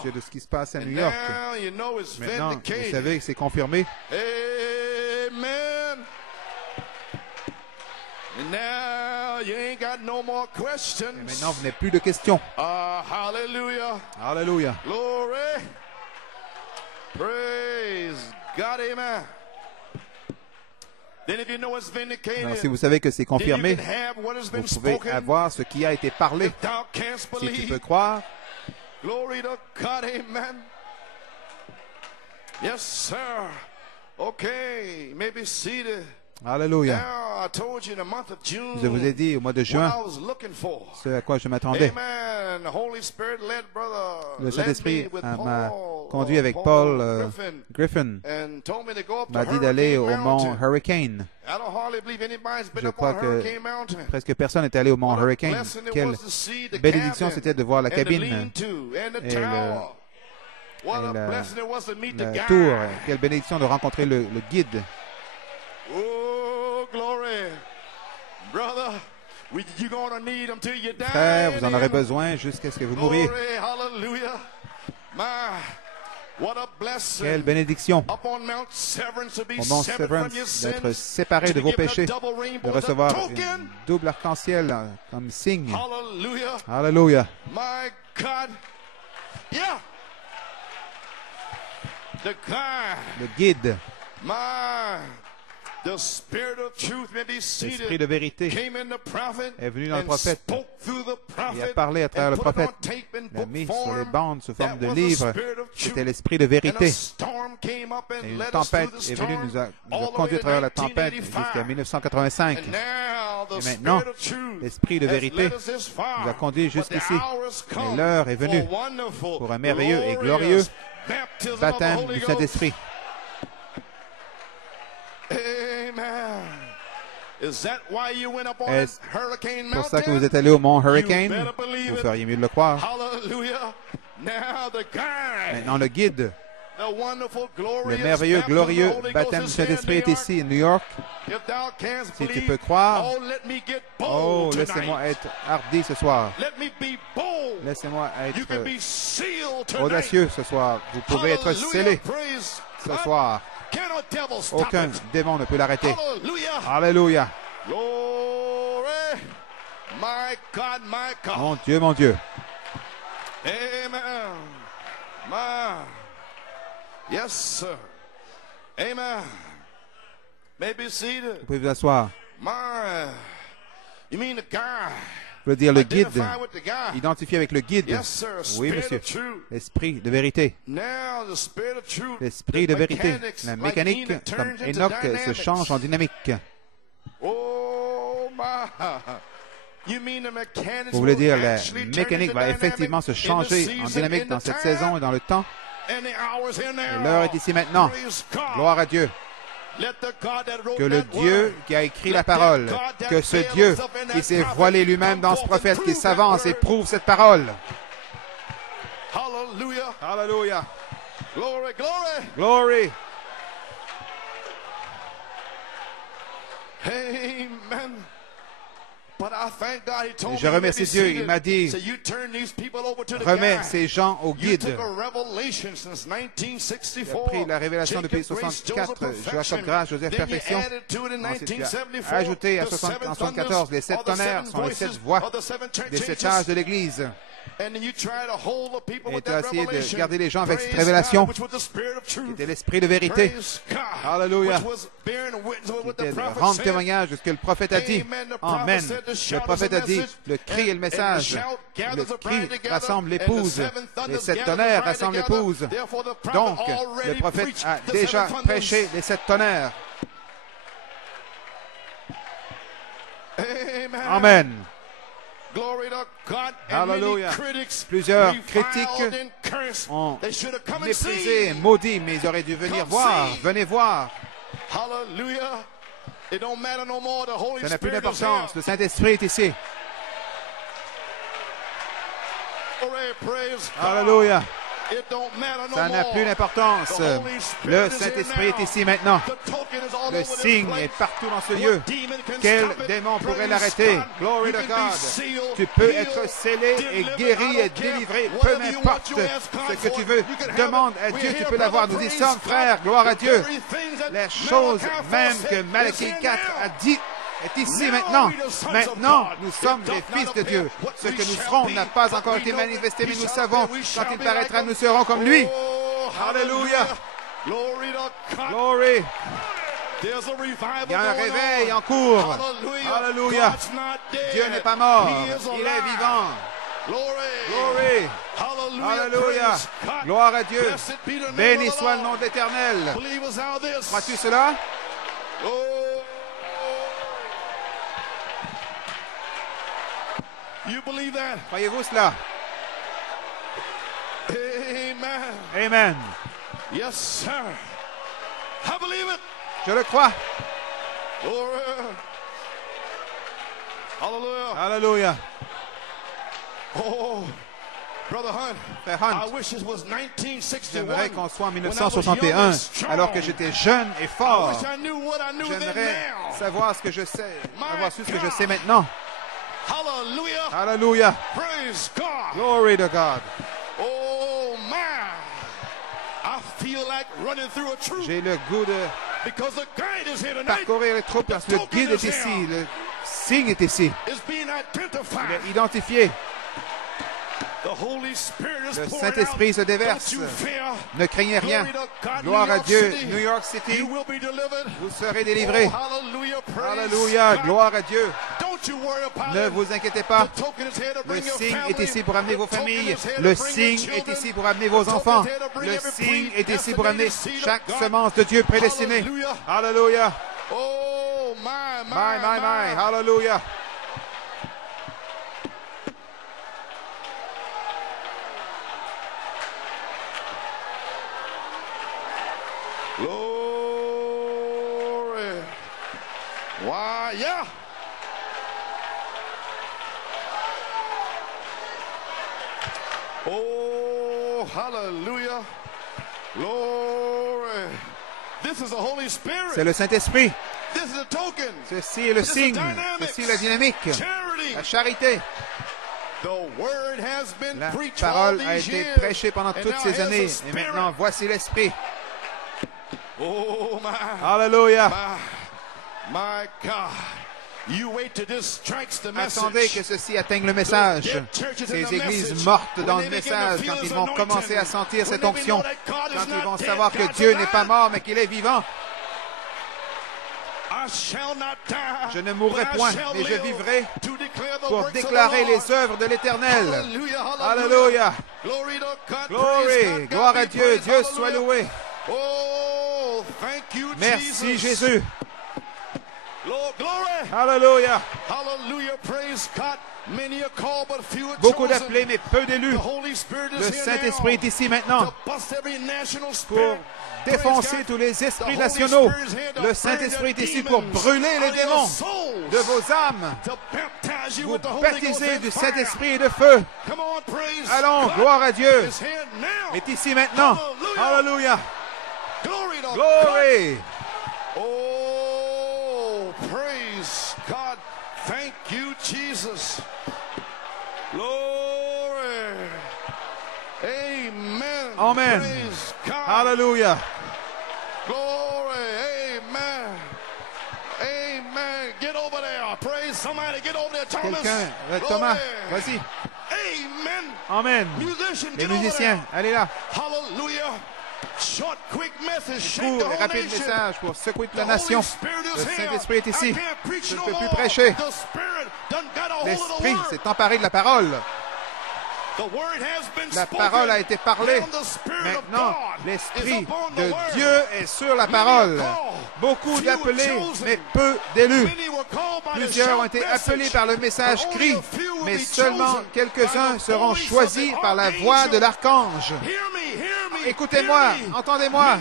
sujet de ce qui se passe à New York. Maintenant, vous savez que c'est confirmé. Amen. Et maintenant, vous n'avez plus de questions. Hallelujah. Hallelujah. Glory. Praise God. Amen. Alors, si vous savez que c'est confirmé, vous pouvez avoir ce qui a été parlé. Si tu peux croire. Glory to God. Amen. Yes, sir. Okay, maybe seated. Alléluia. Je vous ai dit au mois de juin ce à quoi je m'attendais. Le Saint-Esprit m'a conduit avec Paul Griffin, m'a dit d'aller au mont Hurricane. Je crois que presque personne n'est allé au mont Hurricane. Quelle bénédiction c'était de voir la cabine et la tour. Quelle bénédiction de rencontrer le guide. Frère, vous en aurez besoin jusqu'à ce que vous mouriez. Quelle bénédiction au mont Severance d'être séparé de vos péchés, de recevoir une double arc-en-ciel comme signe. Alléluia. Le guide. L'esprit de vérité est venu dans le prophète et a parlé à travers le prophète. Il a mis sur les bandes sous forme de livres. C'était l'esprit de vérité. Et une tempête est venue, nous a conduit à travers la tempête jusqu'à 1985. Et maintenant, l'esprit de vérité nous a conduit jusqu'ici. Et l'heure est venue pour un merveilleux et glorieux baptême du Saint-Esprit. Est-ce pour ça que vous êtes allé au mont Hurricane? Vous feriez mieux de le croire. Maintenant, le guide, le merveilleux, glorieux baptême du Saint-Esprit est ici, à New York. Si tu peux croire, oh, laissez-moi être hardi ce soir. Laissez-moi être audacieux ce soir. Vous pouvez être scellé ce soir. Aucun démon ne peut l'arrêter. Alléluia. Mon Dieu, mon Dieu. Amen. Yes, sir. Amen. Maybe seated. Vous pouvez vous asseoir. You mean the guy? Je veux dire le guide, identifié avec le guide. Oui, monsieur. L'esprit de vérité. L'esprit de vérité. La mécanique, comme Enoch, se change en dynamique. Vous voulez dire la mécanique va effectivement se changer en dynamique dans cette saison et dans le temps. Et l'heure est ici maintenant. Gloire à Dieu. Que le Dieu qui a écrit la parole, que ce Dieu qui s'est voilé lui-même dans ce prophète, qui s'avance et prouve cette parole. Alléluia. Glory, glory. Glory. Amen. Et je remercie Dieu. Il m'a dit, remets ces gens au guide. Il a pris la révélation depuis 64, Jacob Grâce, Joseph Perfection. Ensuite, tu as ajouté en 74, les 7 tonnerres sont les 7 voix des 7 âges de l'Église. Et tu as essayé de garder les gens avec cette révélation, qui était l'esprit de vérité. Alléluia. Qui était de rendre témoignage de ce que le prophète a dit. Amen. Le prophète a dit, le cri et le message. Le cri rassemble l'épouse. Les 7 tonnerres rassemblent l'épouse. Donc, le prophète a déjà prêché les 7 tonnerres. Amen. Alléluia. Plusieurs critiques ont méprisé et maudit, mais ils auraient dû venir voir. Venez voir. Ça n'a plus d'importance. Le Saint-Esprit est ici. Alléluia. Ça n'a plus d'importance. Le Saint-Esprit est ici maintenant. Le signe est partout dans ce lieu. Quel démon pourrait l'arrêter? Glory to God. Tu peux être scellé et guéri et délivré. Peu importe ce que tu veux. Demande à Dieu, tu peux l'avoir. Nous y sommes, frères. Gloire à Dieu. La chose même que Malachie 4 a dit est ici maintenant. Maintenant, nous sommes les fils de Dieu. Ce que nous serons n'a pas encore été manifesté, mais nous savons, quand il paraîtra, nous serons comme lui. Alléluia. Glory. Il y a un réveil en cours. Alléluia. Dieu n'est pas mort. Il est vivant. Glory. Alléluia. Gloire à Dieu. Béni soit le nom de l'Éternel. Crois-tu cela? Croyez-vous cela? Amen. Amen. Yes, sir. I believe it. Je le crois. Hallelujah. Alléluia. Oh, Brother Hunt, Frère Hunt, I wish it was 1961. j'aimerais qu'on soit en 1961, alors que j'étais jeune et fort. J'aimerais savoir ce que je sais, avoir su ce que je sais maintenant. Hallelujah. Alléluia. Praise God. Glory to God. Oh man, I feel like running through a troop. J'ai le goût de Because the guide is here tonight. parcourir les troupes parce que le guide est ici, le signe est ici. It's being identified. Il est identifié. The Holy Le Saint-Esprit se déverse. Ne craignez rien. Gloire à Dieu. New York City, vous serez délivrés. Alléluia. Gloire à Dieu. Ne vous inquiétez pas. Le signe est ici pour amener vos familles. Le signe est ici pour amener vos enfants. Le signe est ici pour amener chaque semence de Dieu prédestinée. Alléluia. My. Alléluia. Glory. Why, yeah. Oh, hallelujah. Glory. This is the Holy Spirit. C'est le Saint-Esprit. This is a token. Ceci est le signe. Ceci est la dynamique. La charité. La parole a été prêchée pendant toutes ces années. Et maintenant, voici l'Esprit. Oh, Alléluia. My God. Attendez que ceci atteigne le message. Ces églises mortes dans le message, quand ils vont commencer à sentir cette onction, quand ils vont savoir que Dieu n'est pas mort, mais qu'il est vivant. Je ne mourrai point, mais je vivrai pour déclarer les œuvres de l'Éternel. Alléluia. Glory. Gloire à Dieu. Dieu soit loué. Merci Jésus. Alléluia. Beaucoup d'appelés, mais peu d'élus. Le Saint-Esprit est ici maintenant pour défoncer tous les esprits nationaux. Le Saint-Esprit est ici pour brûler les démons de vos âmes. Vous baptiser du Saint-Esprit et de feu. Allons, gloire à Dieu. Est ici maintenant. Alléluia. Glory. Oh, praise God. Thank you, Jesus. Glory. Amen. Amen. Praise God. Hallelujah. Glory. Amen. Amen. Get over there. Praise somebody. Get over there, Thomas. Quelqu'un, Thomas, vas-y. Amen. Amen. Musician, les musiciens, allez là. Hallelujah. Short, quick message. Court et rapide message pour secouer toute la nation. Le Saint-Esprit est ici. Je ne peux plus prêcher. L'Esprit s'est emparé de la parole. La parole a été parlée. Maintenant, l'Esprit de Dieu est sur la parole. Beaucoup d'appelés, mais peu d'élus. Plusieurs ont été appelés par le message cri, mais seulement quelques-uns seront choisis par la voix de l'archange. Écoutez-moi, entendez-moi.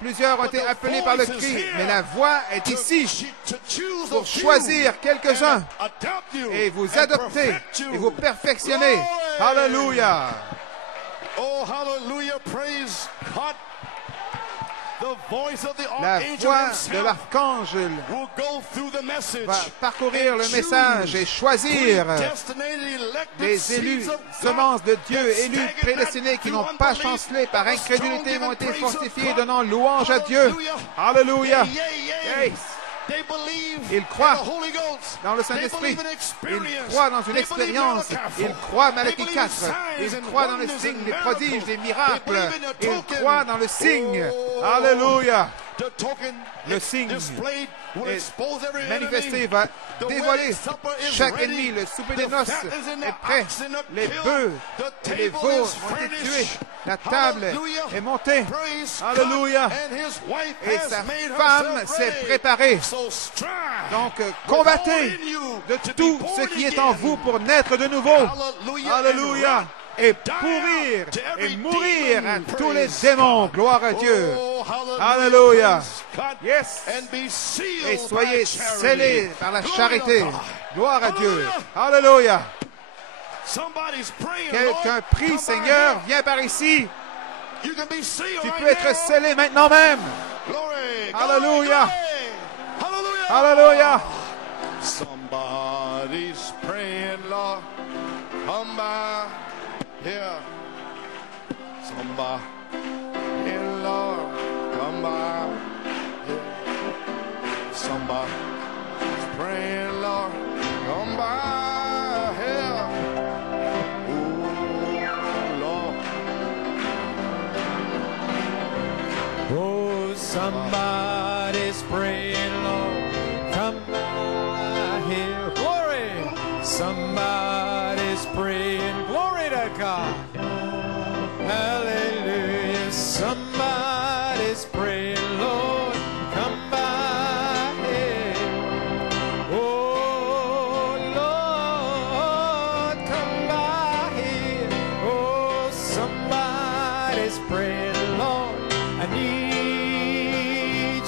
Plusieurs ont été appelés par le cri, mais la voix est ici pour choisir quelques-uns et vous adopter et vous perfectionner. Alléluia. Oh, hallelujah, praise God. La voix de l'archange va parcourir le message et choisir des élus, semences de Dieu, élus prédestinés qui n'ont pas chancelé par incrédulité, mais ont été fortifiés, donnant louange à Dieu. Alléluia. Yes. Ils croient dans le Saint-Esprit. Ils croient dans une expérience. Ils croient Malachie 4. Ils croient dans le signe des prodiges, des miracles. Ils croient dans le signe. Alléluia. Le signe est manifesté, va dévoiler chaque ennemi. Le souper des noces est prêt. Les bœufs et les veaux ont été tués. La table est montée. Alléluia. Et sa femme s'est préparée. Donc, combattez de tout ce qui est en vous pour naître de nouveau. Alléluia. Et pourrir et mourir à tous les démons. Gloire à Dieu. Alléluia. Yes. Et soyez scellés par la charité. Gloire à Dieu. Alléluia. Quelqu'un prie, Seigneur, viens par ici. Tu peux être scellé maintenant même. Alléluia. Alléluia. Somebody's praying, Lord. Come by here. Somebody, Lord, come by here. Somebody's praying, Lord. Come by here. Oh, Somebody's praying, Lord, come by here. Glory. Somebody's praying. Glory to God. Hallelujah. Somebody's praying, Lord, come by here. Oh, Lord, come by here. Oh, somebody's praying, Lord, I need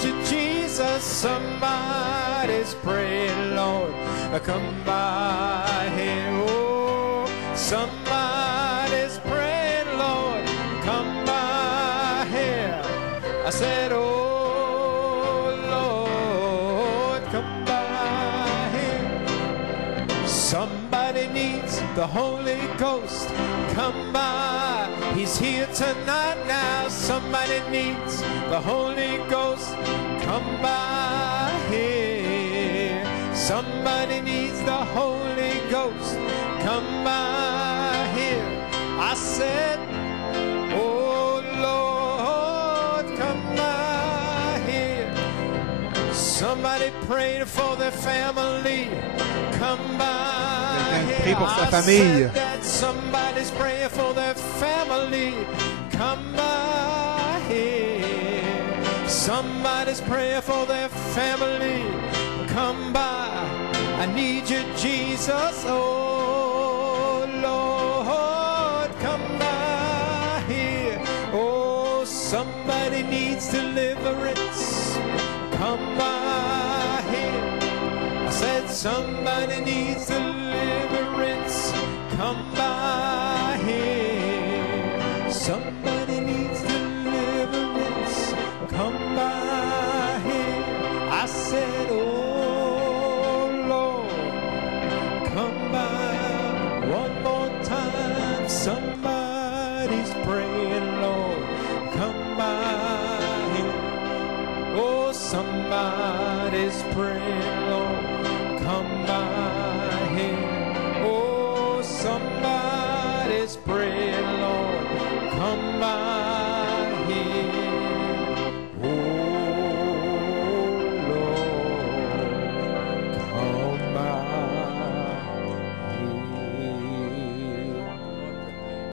you, Jesus. Somebody's praying, Lord, come by here. Oh, somebody's praying, Lord, come by here. I said, oh, Lord, come by here. Somebody needs the Holy Ghost, come by. He's here tonight now. Somebody needs the Holy Ghost, come by here. Somebody needs the Holy Ghost, come by here. I said, oh Lord, come by here. Somebody praying for their family, come by here. Prie pour sa famille. Somebody's praying for their family, come by here. Somebody's praying for their family, come by. I need you, Jesus. Oh Lord, come by here. Oh, somebody needs deliverance, come by here. I said somebody needs deliverance, come by here. Somebody needs deliverance, come by here. I said, oh Lord, come by one more time. Somebody's praying, Lord, come by here. Oh, somebody's praying, Lord, come by here. Oh, somebody's praying.